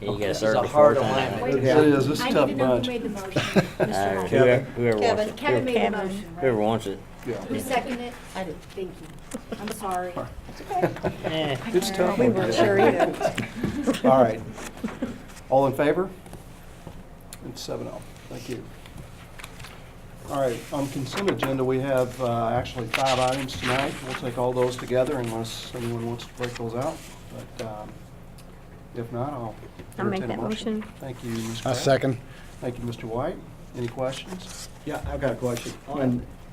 You get a This is third a or hard fourth on alignment. that. It is, this is a I tough need to know bunch. who made the motion, Mr. Hall. Whoever wants it. Kevin made the motion, Whoever right? wants it. Yeah. Who seconded it? I did. Thank you. I'm sorry. Eh. It's tough. We weren't sure either. All right. All in favor? It's 7-0. Thank you. All right, on consent agenda, we have actually 5 items tonight. We'll take all those together unless anyone wants to break those out. But if not, I'll I'll make entertain a that motion. Thank you, Ms. A Craft. second. Thank you, Mr. White. Any questions? Yeah, I've got a question.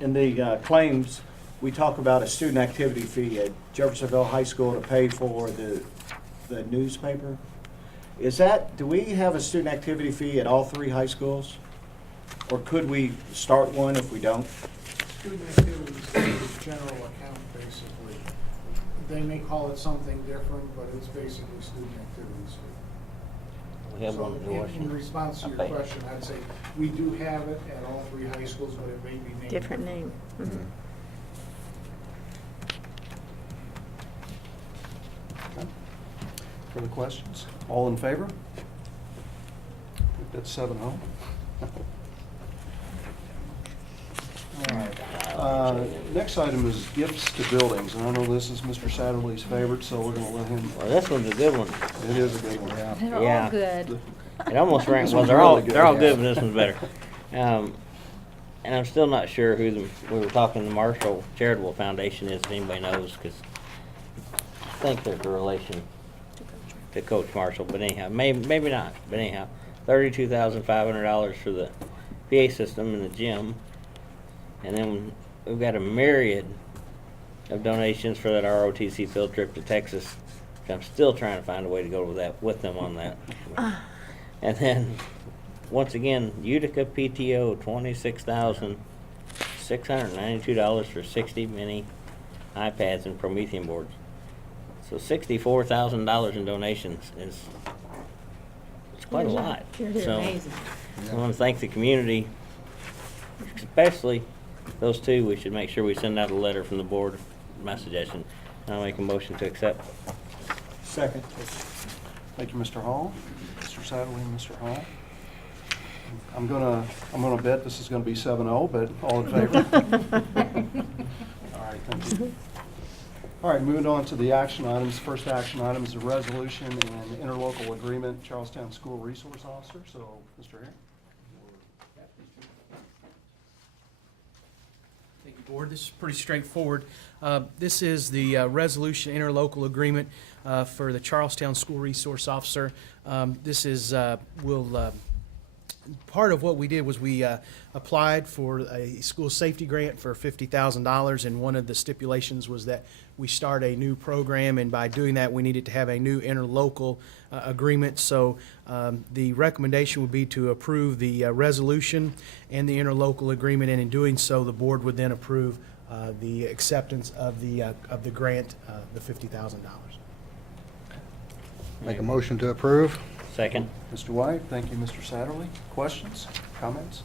In the claims, we talk about a student activity fee at Jeffersonville High School to pay for the newspaper. Do we have a student activity fee at all 3 high schools? Or could we start one if we don't? Student activities is general account, basically. They may call it something different, but it's basically student activities. We have So one in in Washington. response to your Okay. question, I'd say we do have it at all 3 high schools, but it may be named. Different name. Mhm. Okay. Further questions? All in favor? I think that's 7-0. All right. Next item is gifts to buildings, and I know this is Mr. Satterley's favorite, so we're gonna let him. Well, this one's a good one. It is a good one. They're Yeah. all good. It almost ranks, This well, one's they're all, really good, they're all yeah. good, but this one's better. And I'm still not sure who we were talking, the Marshall Charitable Foundation is, if anybody knows, because I think there's a relation to Coach Marshall, but anyhow, maybe not, but anyhow, $32,500 for the PA system in the gym. And then we've got a myriad of donations for that ROTC field trip to Texas. I'm still trying to find a way to go with them on that. And then, once again, Utica PTO, $26,692 for 60 mini iPads and Promethean boards. So $64,000 in donations it's quite a lot. It is So, amazing. I want to thank the community, especially those two. We should make sure we send out a letter from the board, my suggestion. I'll make a motion to accept. Second. Thank you, Mr. Hall. Mr. Satterley and Mr. Hall. I'm gonna bet this is gonna be 7-0, but all in favor? All right, thank you. All right, moving on to the action items. First action item is a resolution and interlocal agreement, Charlestown School Resource Officer. So, Mr. Hare. Thank you, Board. This is pretty straightforward. This is the resolution interlocal agreement for the Charlestown School Resource Officer. This is, part of what we did was we applied for a school safety grant for $50,000, and one of the stipulations was that we start a new program, and by doing that, we needed to have a new interlocal agreement. So the recommendation would be to approve the resolution and the interlocal agreement, and in doing so, the board would then approve the acceptance of the grant, the $50,000. Make a motion to approve. Second. Mr. White, thank you, Mr. Satterley. Questions, comments?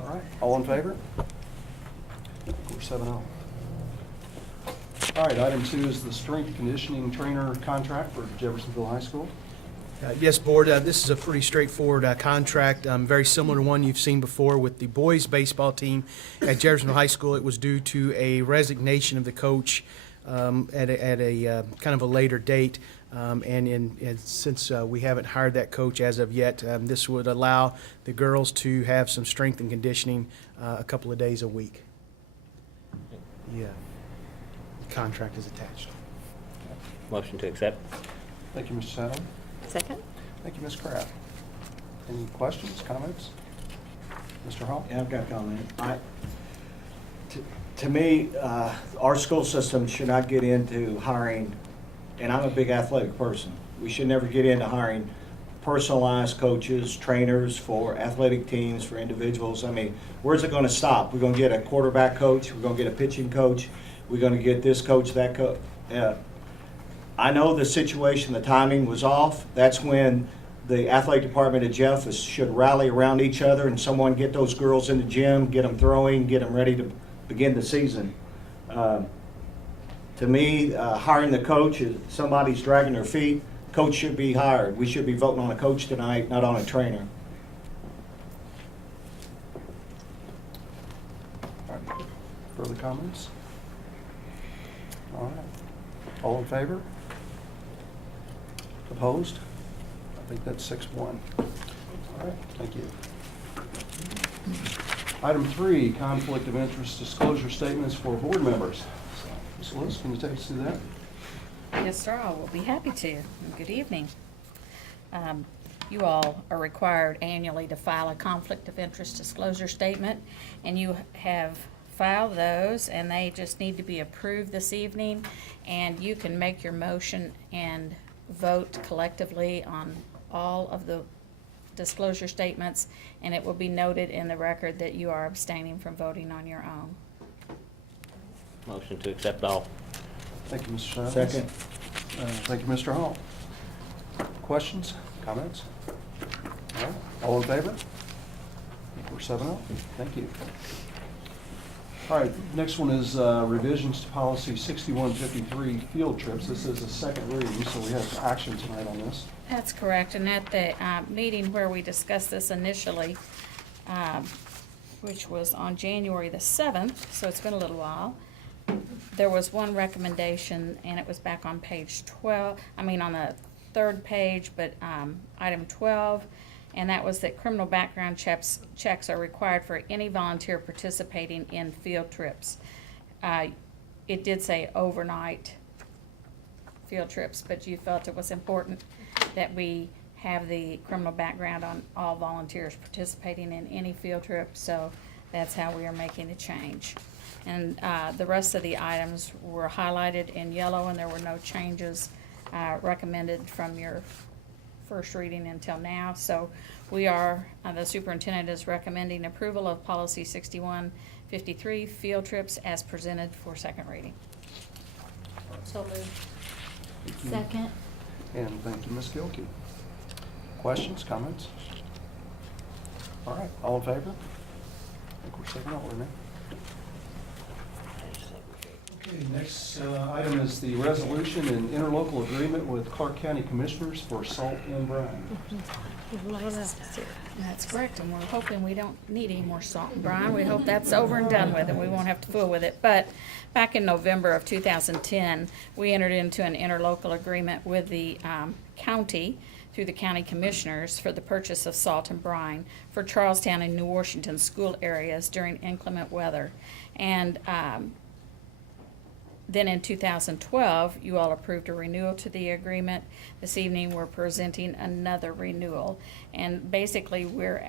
All right, all in favor? We're 7-0. All right, item 2 is the strength conditioning trainer contract for Jeffersonville High School. Yes, Board, this is a pretty straightforward contract, very similar to one you've seen before with the boys' baseball team at Jeffersonville High School. It was due to a resignation of the coach at a kind of a later date. And since we haven't hired that coach as of yet, this would allow the girls to have some strength and conditioning a couple of days a week. Yeah. Contract is attached. Motion to accept. Thank you, Mr. Satterley. Second? Thank you, Ms. Kraft. Any questions, comments? Mr. Hall? Yeah, I've got a comment. To me, our school system should not get into hiring, and I'm a big athletic person. We should never get into hiring personalized coaches, trainers for athletic teams, for individuals. I mean, where's it going to stop? We're going to get a quarterback coach, we're going to get a pitching coach, we're going to get this coach, that coach. I know the situation, the timing was off. That's when the athletic department at Jeff should rally around each other and someone get those girls in the gym, get them throwing, get them ready to begin the season. To me, hiring the coach is somebody's dragging their feet. Coach should be hired. We should be voting on a coach tonight, not on a trainer. All right. Further comments? All right. All in favor? Opposed? I think that's 6-1. All right, thank you. Item 3, conflict of interest disclosure statements for board members. Ms. Lewis, can you take us through that? Yes, sir, I will be happy to. Good evening. You all are required annually to file a conflict of interest disclosure statement, and you have filed those, and they just need to be approved this evening. And you can make your motion and vote collectively on all of the disclosure statements, and it will be noted in the record that you are abstaining from voting on your own. Motion to accept all. Thank you, Mr. Stiles. Second. Thank you, Mr. Hall. Questions, comments? All right, all in favor? I think we're 7-0. Thank you. All right, next one is revisions to policy 6153, field trips. This is a second reading, so we have action tonight on this. That's correct, and at the meeting where we discussed this initially, which was on January the 7th, so it's been a little while, there was one recommendation, and it was back on page 12, on the third page, but item 12, and that was that criminal background checks are required for any volunteer participating in field trips. It did say overnight field trips, but you felt it was important that we have the criminal background on all volunteers participating in any field trip, so that's how we are making the change. And the rest of the items were highlighted in yellow, and there were no changes recommended from your first reading until now. So we are, the superintendent is recommending approval of policy 6153, field trips, as presented for second reading. So moved. Second. And thank you, Ms. Gilkey. Questions, comments? All right, all in favor? I think we're 7-0, Renee. Okay, next item is the resolution and interlocal agreement with Clark County Commissioners for salt and brine. That's correct, and we're hoping we don't need any more salt and brine. We hope that's over and done with, and we won't have to fool with it. But back in November of 2010, we entered into an interlocal agreement with the county through the county commissioners for the purchase of salt and brine for Charlestown and New Washington school areas during inclement weather. And then in 2012, you all approved a renewal to the agreement. This evening, we're presenting another renewal. And basically, we're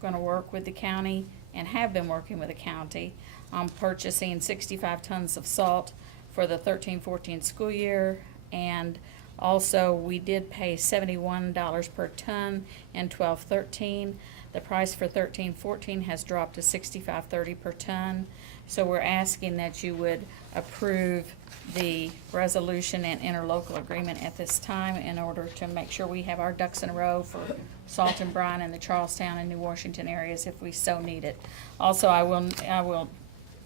going to work with the county and have been working with the county on purchasing 65 tons of salt for the 13-14 school year. And also, we did pay $71 per ton in 12-13. The price for 13-14 has dropped to $65.30 per ton. So we're asking that you would approve the resolution and interlocal agreement at this time in order to make sure we have our ducks in a row for salt and brine in the Charlestown and New Washington areas if we so need it. Also, I will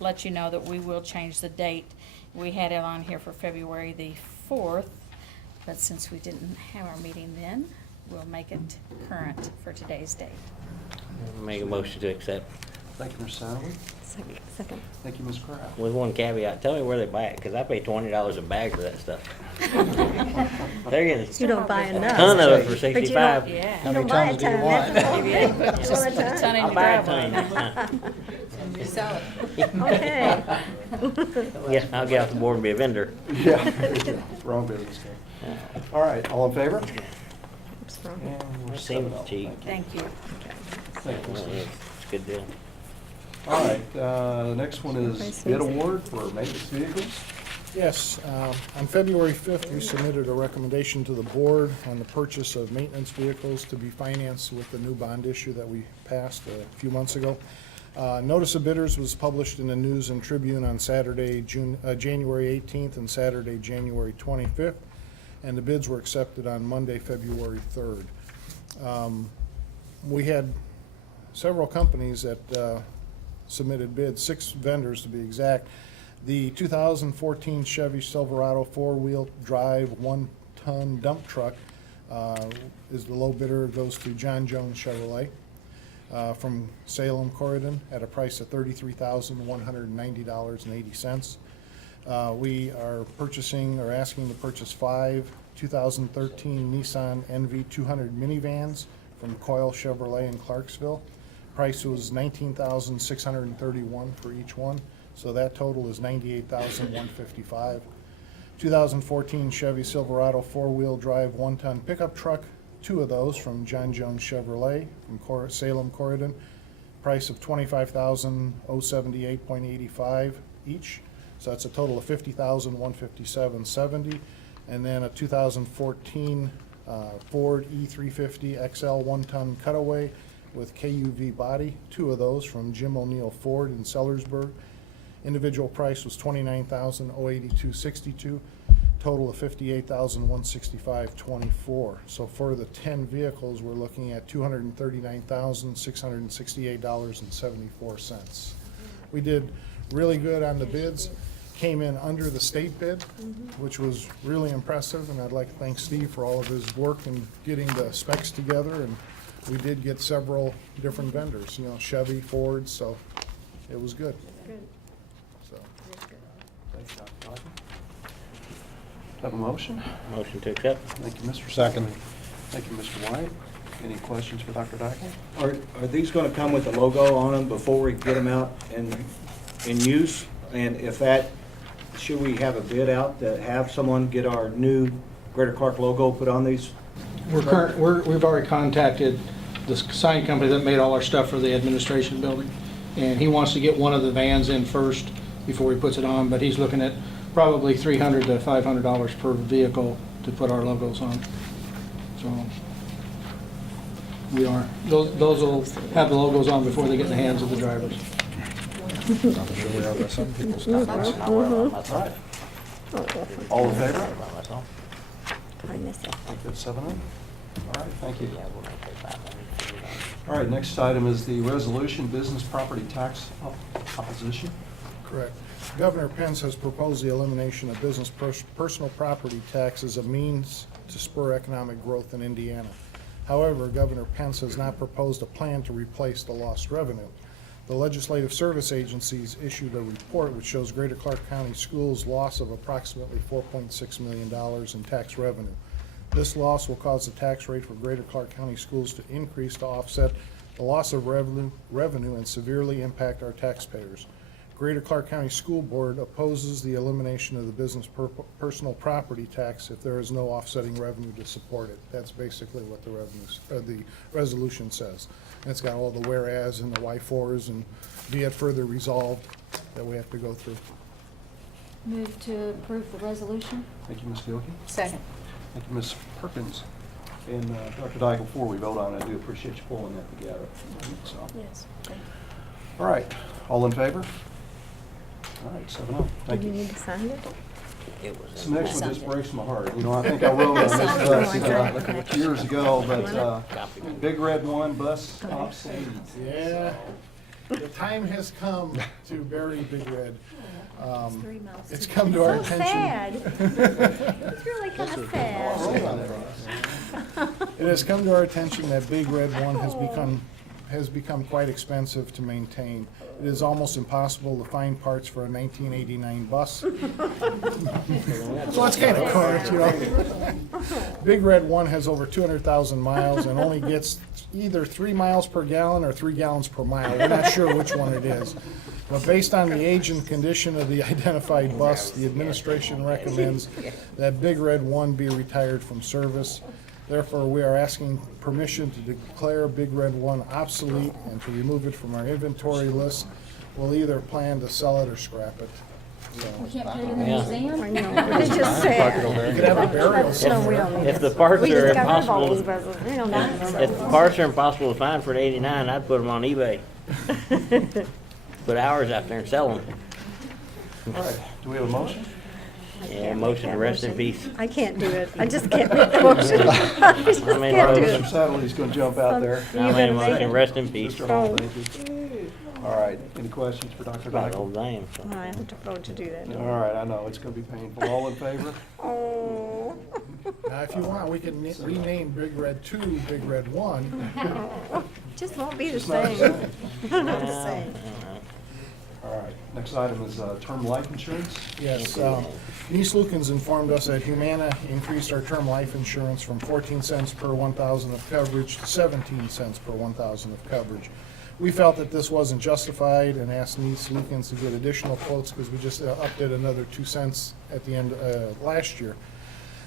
let you know that we will change the date. We had it on here for February the 4th, but since we didn't have our meeting then, we'll make it current for today's date. Make a motion to accept. Thank you, Ms. Satterwhite. Second. Thank you, Ms. Kraft. With one caveat, tell me where they buy it, because I pay $20 a bag for that stuff. They're getting You don't buy a enough. ton of it for But you don't- $65. Yeah. You don't buy a ton, that's the whole thing. Just You want put a ton in I'll your buy a driveway. ton. You sell it. Okay. Yeah, I'll get off the board and be a vendor. Yeah, wrong business card. All right, all in favor? Oops, wrong. And we're Seems 7-0. cheap. Thank you. Thank you, Ms. Lewis. It's a good deal. All right, the next one is bid award for maintenance vehicles. Yes, on February 5th, we submitted a recommendation to the board on the purchase of maintenance vehicles to be financed with the new bond issue that we passed a few months ago. Notice of bidders was published in the News and Tribune on Saturday, January 18th and Saturday, January 25th, and the bids were accepted on Monday, February 3rd. We had several companies that submitted bids, 6 vendors to be exact. The 2014 Chevy Silverado 4-wheel drive 1-ton dump truck is the low bidder, goes to John Jones Chevrolet from Salem, Corridon, at a price of $33,190.80. We are purchasing or asking to purchase 5 2013 Nissan NV200 minivans from Coyle Chevrolet in Clarksville. Price was $19,631 for each one, so that total is $98,155. 2014 Chevy Silverado 4-wheel drive 1-ton pickup truck, 2 of those from John Jones Chevrolet from Salem, Corridon. Price of $25,078.85 each, so that's a total of $50,157.70. And then a 2014 Ford E350 XL 1-ton cutaway with KUV body, 2 of those from Jim O'Neill Ford in Sellersburg. Individual price was $29,082.62, total of $58,165.24. So for the 10 vehicles, we're looking at $239,668.74. We did really good on the bids. Came in under the state bid, which was really impressive, and I'd like to thank Steve for all of his work in getting the specs together, and we did get several different vendors, Chevy, Ford, so it was good. Good. So, Thanks, Dr. Dawson. Have a motion? Motion to accept. Thank you, Mr. Second. Thank you, Mr. White. Any questions for Dr. Dykle? Are these gonna come with the logo on them before we get them out in use? And if that, should we have a bid out to have someone get our new Greater Clark logo put on these? We've already contacted the sign company that made all our stuff for the administration building, and he wants to get one of the vans in first before he puts it on, but he's looking at probably $300 to $500 per vehicle to put our logos on. So those will have the logos on before they get in the hands of the drivers. All in favor? I missed it. I think that's 7-0. All right, thank you. All right, next item is the resolution, business property tax opposition. correct. Governor Pence has proposed the elimination of business personal property tax as a means to spur economic growth in Indiana. However, Governor Pence has not proposed a plan to replace the lost revenue. The Legislative Service Agencies issued a report which shows Greater Clark County Schools' loss of approximately $4.6 million in tax revenue. This loss will cause the tax rate for Greater Clark County Schools to increase to offset the loss of revenue and severely impact our taxpayers. Greater Clark County School Board opposes the elimination of the business personal property tax if there is no offsetting revenue to support it. That's basically what the resolution says. And it's got all the whereas and the why-fors and be it further resolved that we have to go through. Move to approve the resolution. Thank you, Ms. Gilkey. Second. Thank you, Ms. Perkins. And Dr. Dykle, before we vote on it, I do appreciate you pulling that together. So, Yes. all right, all in favor? All right, 7-0. Thank Do you you. need to sign it? This next one just breaks my heart. You know, I think I wrote on this bus years ago, but Big Red One bus obsolete. Yeah, the time has come to bury Big Red. It's come to our So attention. sad. It's really kind of sad. It has come to our attention that Big Red One has become quite expensive to maintain. It is almost impossible to find parts for a 1989 bus. So it's kind of current, you know. Big Red One has over 200,000 miles and only gets either 3 miles per gallon or 3 gallons per mile. We're not sure which one it is. But based on the age and condition of the identified bus, the administration recommends that Big Red One be retired from service. Therefore, we are asking permission to declare Big Red One obsolete and to remove it from our inventory list. We'll either plan to sell it or scrap it. We can't put it in the Yeah. museum? I know, it's just sad. You could have a burial No, we somewhere. don't need If it. the parts We are just got rid of all impossible, these buses. We don't need it. if the parts are impossible to find for the '89, I'd put them on eBay. Put ours out there and sell them. All right, do we have a motion? Yeah, motion to rest in peace. I can't do it. I just can't make the motion. I just I mean, can't do Mr. it. Satterley's going to jump out there. I made a motion, rest in peace. Mr. Hall, thank you. All right, any questions for Dr. About Dykle? old dame. So. I have to vote to do that. All right, I know, it's gonna be painful. All in favor? Oh. Now, if you want, we can rename Big Red 2, Big Red 1. Just won't be the Just not the same. same. Not the same. All right, next item is term life insurance. Yes, Denise Lukens informed us that Humana increased our term life insurance from 14 cents per 1,000 of coverage to 17 cents per 1,000 of coverage. We felt that this wasn't justified and asked Denise Lukens to get additional quotes because we just upped it another 2 cents at the end last year.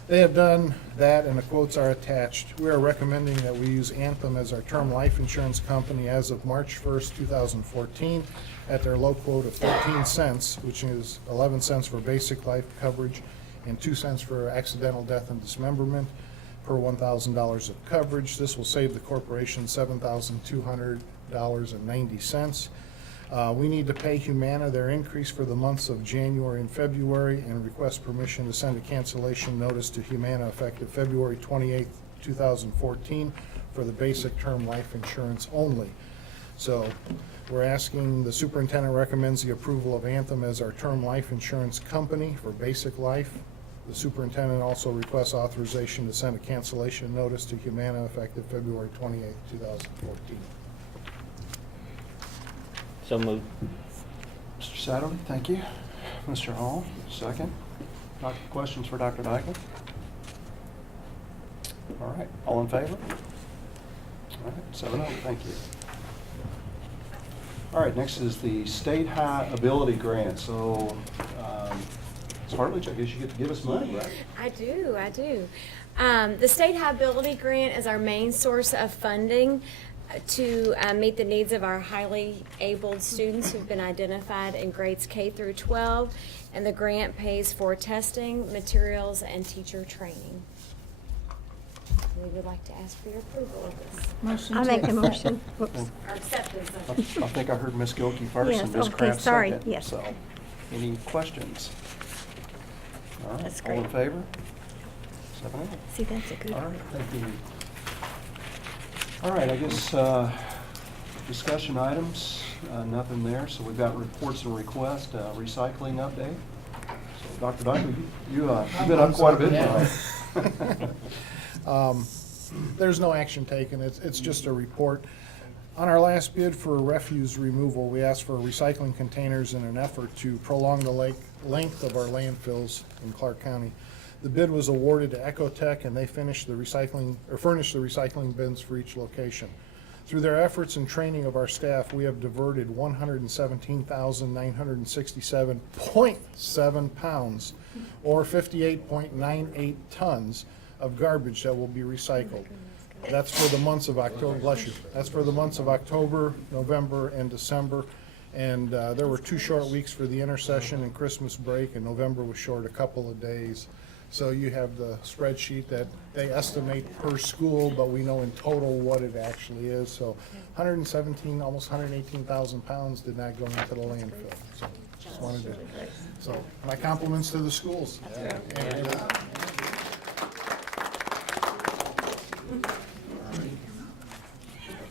They have done that and the quotes are attached. We are recommending that we use Anthem as our term life insurance company as of March 1st, 2014 at their low quote of 13 cents, which is 11 cents for basic life coverage and 2 cents for accidental death and dismemberment per $1,000 of coverage. This will save the corporation $7,200.90. We need to pay Humana their increase for the months of January and February and request permission to send a cancellation notice to Humana effective February 28th, 2014 for the basic term life insurance only. So we're asking, the superintendent recommends the approval of Anthem as our term life insurance company for basic life. The superintendent also requests authorization to send a cancellation notice to Humana effective February 28th, 2014. So moved. Mr. Satterley, thank you. Mr. Hall, second. Questions for Dr. Dykle? All right, all in favor? All right, 7-0, thank you. All right, next is the State High Ability Grant. So, Ms. Hartledge, I guess you get to give us money, right? I do. The State High Ability Grant is our main source of funding to meet the needs of our highly abled students who've been identified in grades K through 12, and the grant pays for testing, materials, and teacher training. We would like to ask for your approval of this. Motion I'll to make a accept. motion. Whoops. Or acceptance of I think I heard Ms. Gilkey first Yes, and Ms. okay, Kraft sorry, second. yes. So, any questions? All right, That's all in great. favor? 7-0. See, that's a good All one. right, thank you. All right, I guess discussion items, nothing there. So we've got reports and requests, recycling update. So Dr. Dykle, you've been up quite a bit tonight. There's no action taken. It's just a report. On our last bid for refuse removal, we asked for recycling containers in an effort to prolong the length of our landfills in Clark County. The bid was awarded to Ecotech, and they furnished the recycling bins for each location. Through their efforts and training of our staff, we have diverted 117,967.7 pounds, or 58.98 tons of garbage that will be recycled. That's for the months of October, bless you. That's for the months of October, November, and December. And there were 2 short weeks for the intercession and Christmas break, and November was short a couple of days. So you have the spreadsheet that they estimate per school, but we know in total what it actually is. So 117, almost 118,000 pounds did not go into the landfill. So just wanted to, so my compliments to the schools. And,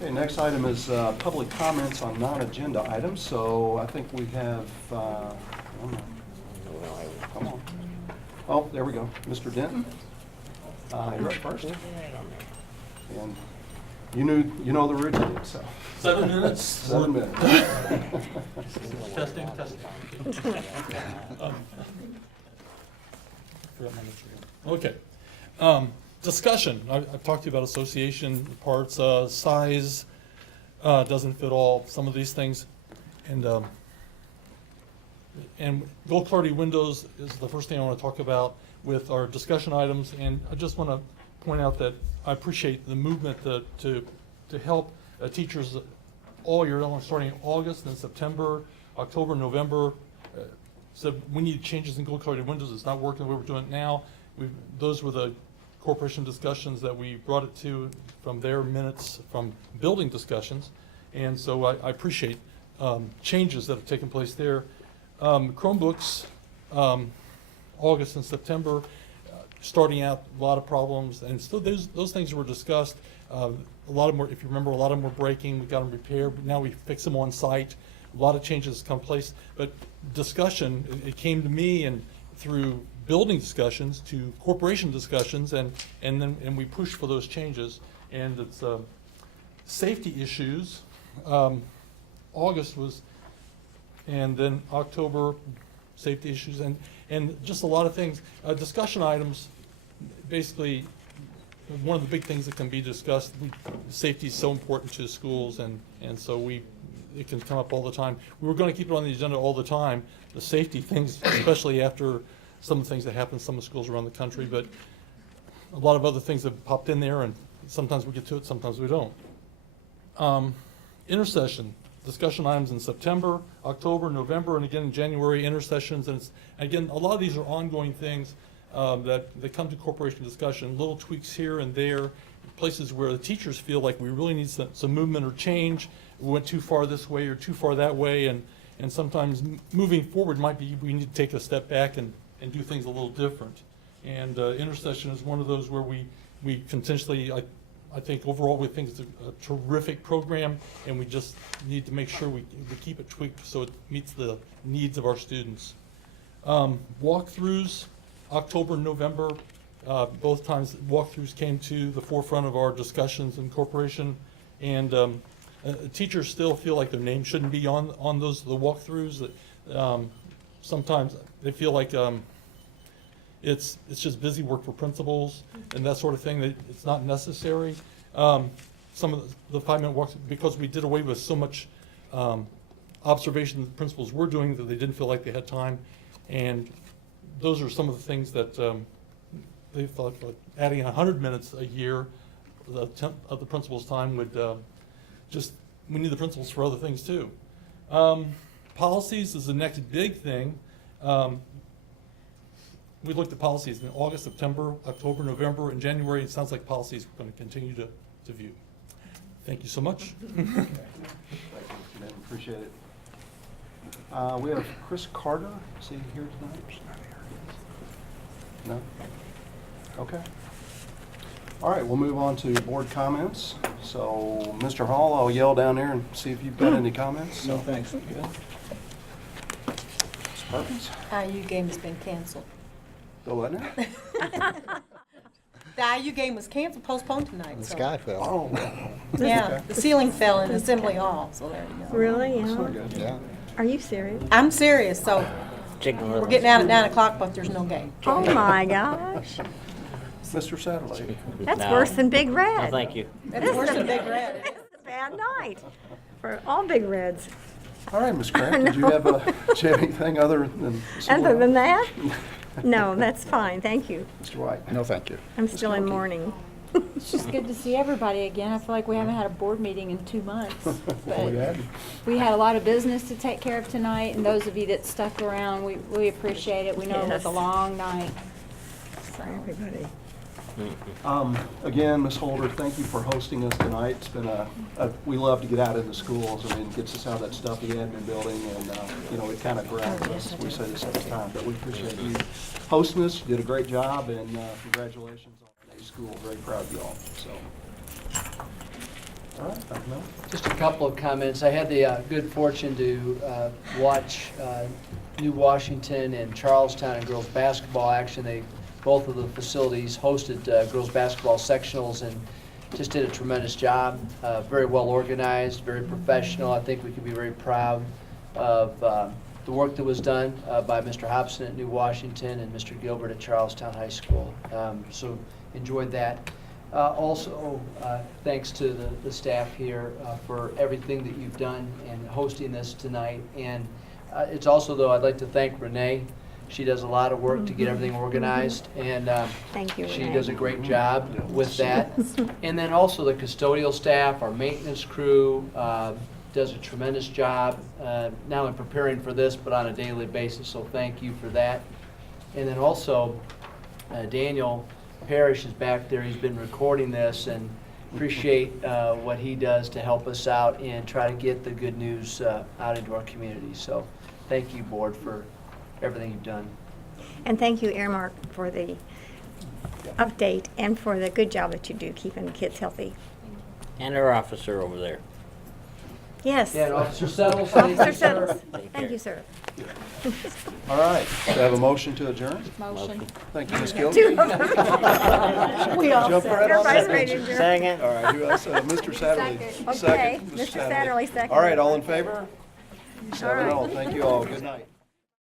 Okay, next item is public comments on non-agenda items. So I think we have, come on. Oh, there we go. Mr. Denton. You're up first. And you know the routine, so. 7 minutes? 7 minutes. Testing. Okay. Discussion. I've talked to you about association parts, size, doesn't fit all, some of these things. And gold clarity windows is the first thing I want to talk about with our discussion items. And I just want to point out that I appreciate the movement to help teachers all year long, starting August and September, October, November. So we need changes in gold clarity windows. It's not working the way we're doing it now. Those were the corporation discussions that we brought it to from their minutes from building discussions. And so I appreciate changes that have taken place there. Chromebooks, August and September, starting out, a lot of problems, and still those things were discussed. A lot of them were, if you remember, a lot of them were breaking. We got them repaired, but now we fix them on site. A lot of changes come place, but discussion, it came to me and through building discussions to corporation discussions, and we push for those changes. And it's safety issues. August was, and then October, safety issues, and just a lot of things. Discussion items, basically, one of the big things that can be discussed, safety is so important to schools, and so it can come up all the time. We were going to keep it on the agenda all the time, the safety things, especially after some of the things that happen in some of the schools around the country, but a lot of other things have popped in there, and sometimes we get to it, sometimes we don't. Intercession, discussion items in September, October, November, and again in January, intercessions, and again, a lot of these are ongoing things that come to corporation discussion, little tweaks here and there, places where the teachers feel like we really need some movement or change. We went too far this way or too far that way, and sometimes moving forward might be we need to take a step back and do things a little different. And intercession is one of those where we continuously, I think overall we think it's a terrific program, and we just need to make sure we keep it tweaked so it meets the needs of our students. Walkthroughs, October, November, both times walkthroughs came to the forefront of our discussions in corporation, and teachers still feel like their name shouldn't be on the walkthroughs. Sometimes they feel like it's just busy work for principals and that sort of thing, that it's not necessary. Some of the 5-minute walks, because we did away with so much observation that the principals were doing, that they didn't feel like they had time, and those are some of the things that they thought adding 100 minutes a year of the principal's time would we need the principals for other things too. Policies is the next big thing. We looked at policies in August, September, October, November, and January. It sounds like policies we're going to continue to view. Thank you so much. Thank you, appreciate it. We have Chris Carter. Is he here tonight? No? Okay. All right, we'll move on to board comments. So, Mr. Hall, I'll yell down there and see if you've got any comments. No, thanks. Ms. Perkins? IU game has been canceled. Go what now? The IU game was canceled, postponed tonight. The so- sky fell. Oh. Yeah, Okay. the ceiling fell in Assembly Hall, so there you go. Really? That's Yeah. not good. Yeah. Are you serious? I'm serious, so Chicken we're Little. getting out at 9 o'clock, but there's no game. Oh my gosh. Mr. Satterley? That's No. worse than Big Red. No, thank you. It's worse than Big Red. It's a bad night for all Big Reds. All right, Ms. Crank, did you have anything other than? Other than that? No, that's fine, thank you. Mr. White? No, thank you. I'm still in mourning. It's just good to see everybody again. I feel like we haven't had a board meeting in 2 months. Well, we But had. we had a lot of business to take care of tonight, and those of you that stuck around, we appreciate it. We know it was a Yes. long night. For everybody. Again, Ms. Holder, thank you for hosting us tonight. It's been we love to get out into schools. I mean, it gets us out of that stuffy admin building, and, it kind of grounds us. We say this every time, but we appreciate you hosting us. You did a great job, and congratulations on today's school. Very proud of you all, so. All right, thank you, Mel. Just a couple of comments. I had the good fortune to watch New Washington and Charlestown in girls basketball action. Both of the facilities hosted girls basketball sectionals and just did a tremendous job. Very well organized, very professional. I think we can be very proud of the work that was done by Mr. Hobson at New Washington and Mr. Gilbert at Charlestown High School. So enjoyed that. Also, thanks to the staff here for everything that you've done in hosting this tonight. And it's also, though, I'd like to thank Renee. She does a lot of work to get everything organized, and Thank you, she Renee. does a great job with that. And then also the custodial staff, our maintenance crew, does a tremendous job, not only preparing for this, but on a daily basis, so thank you for that. And then also, Daniel Parrish is back there. He's been recording this, and appreciate what he does to help us out and try to get the good news out into our community. So thank you, board, for everything you've done. And thank you, Earmark, for update and for the good job that you do keeping the kids healthy. And our officer over there. Yes. Yeah, and Officer Settles, thank you, Officer sir. Settles, Take thank care. you, sir. All right, do I have a motion to adjourn? Motion. Thank you, Ms. Gilbert. Two of them. We all Jump said right on Everybody's that. ready to adjourn. Second. All right, who else? Mr. Satterley. Okay, Second, Mr. Satterley, second. All right, all in favor? All 7-0. right. Thank you all. Good night.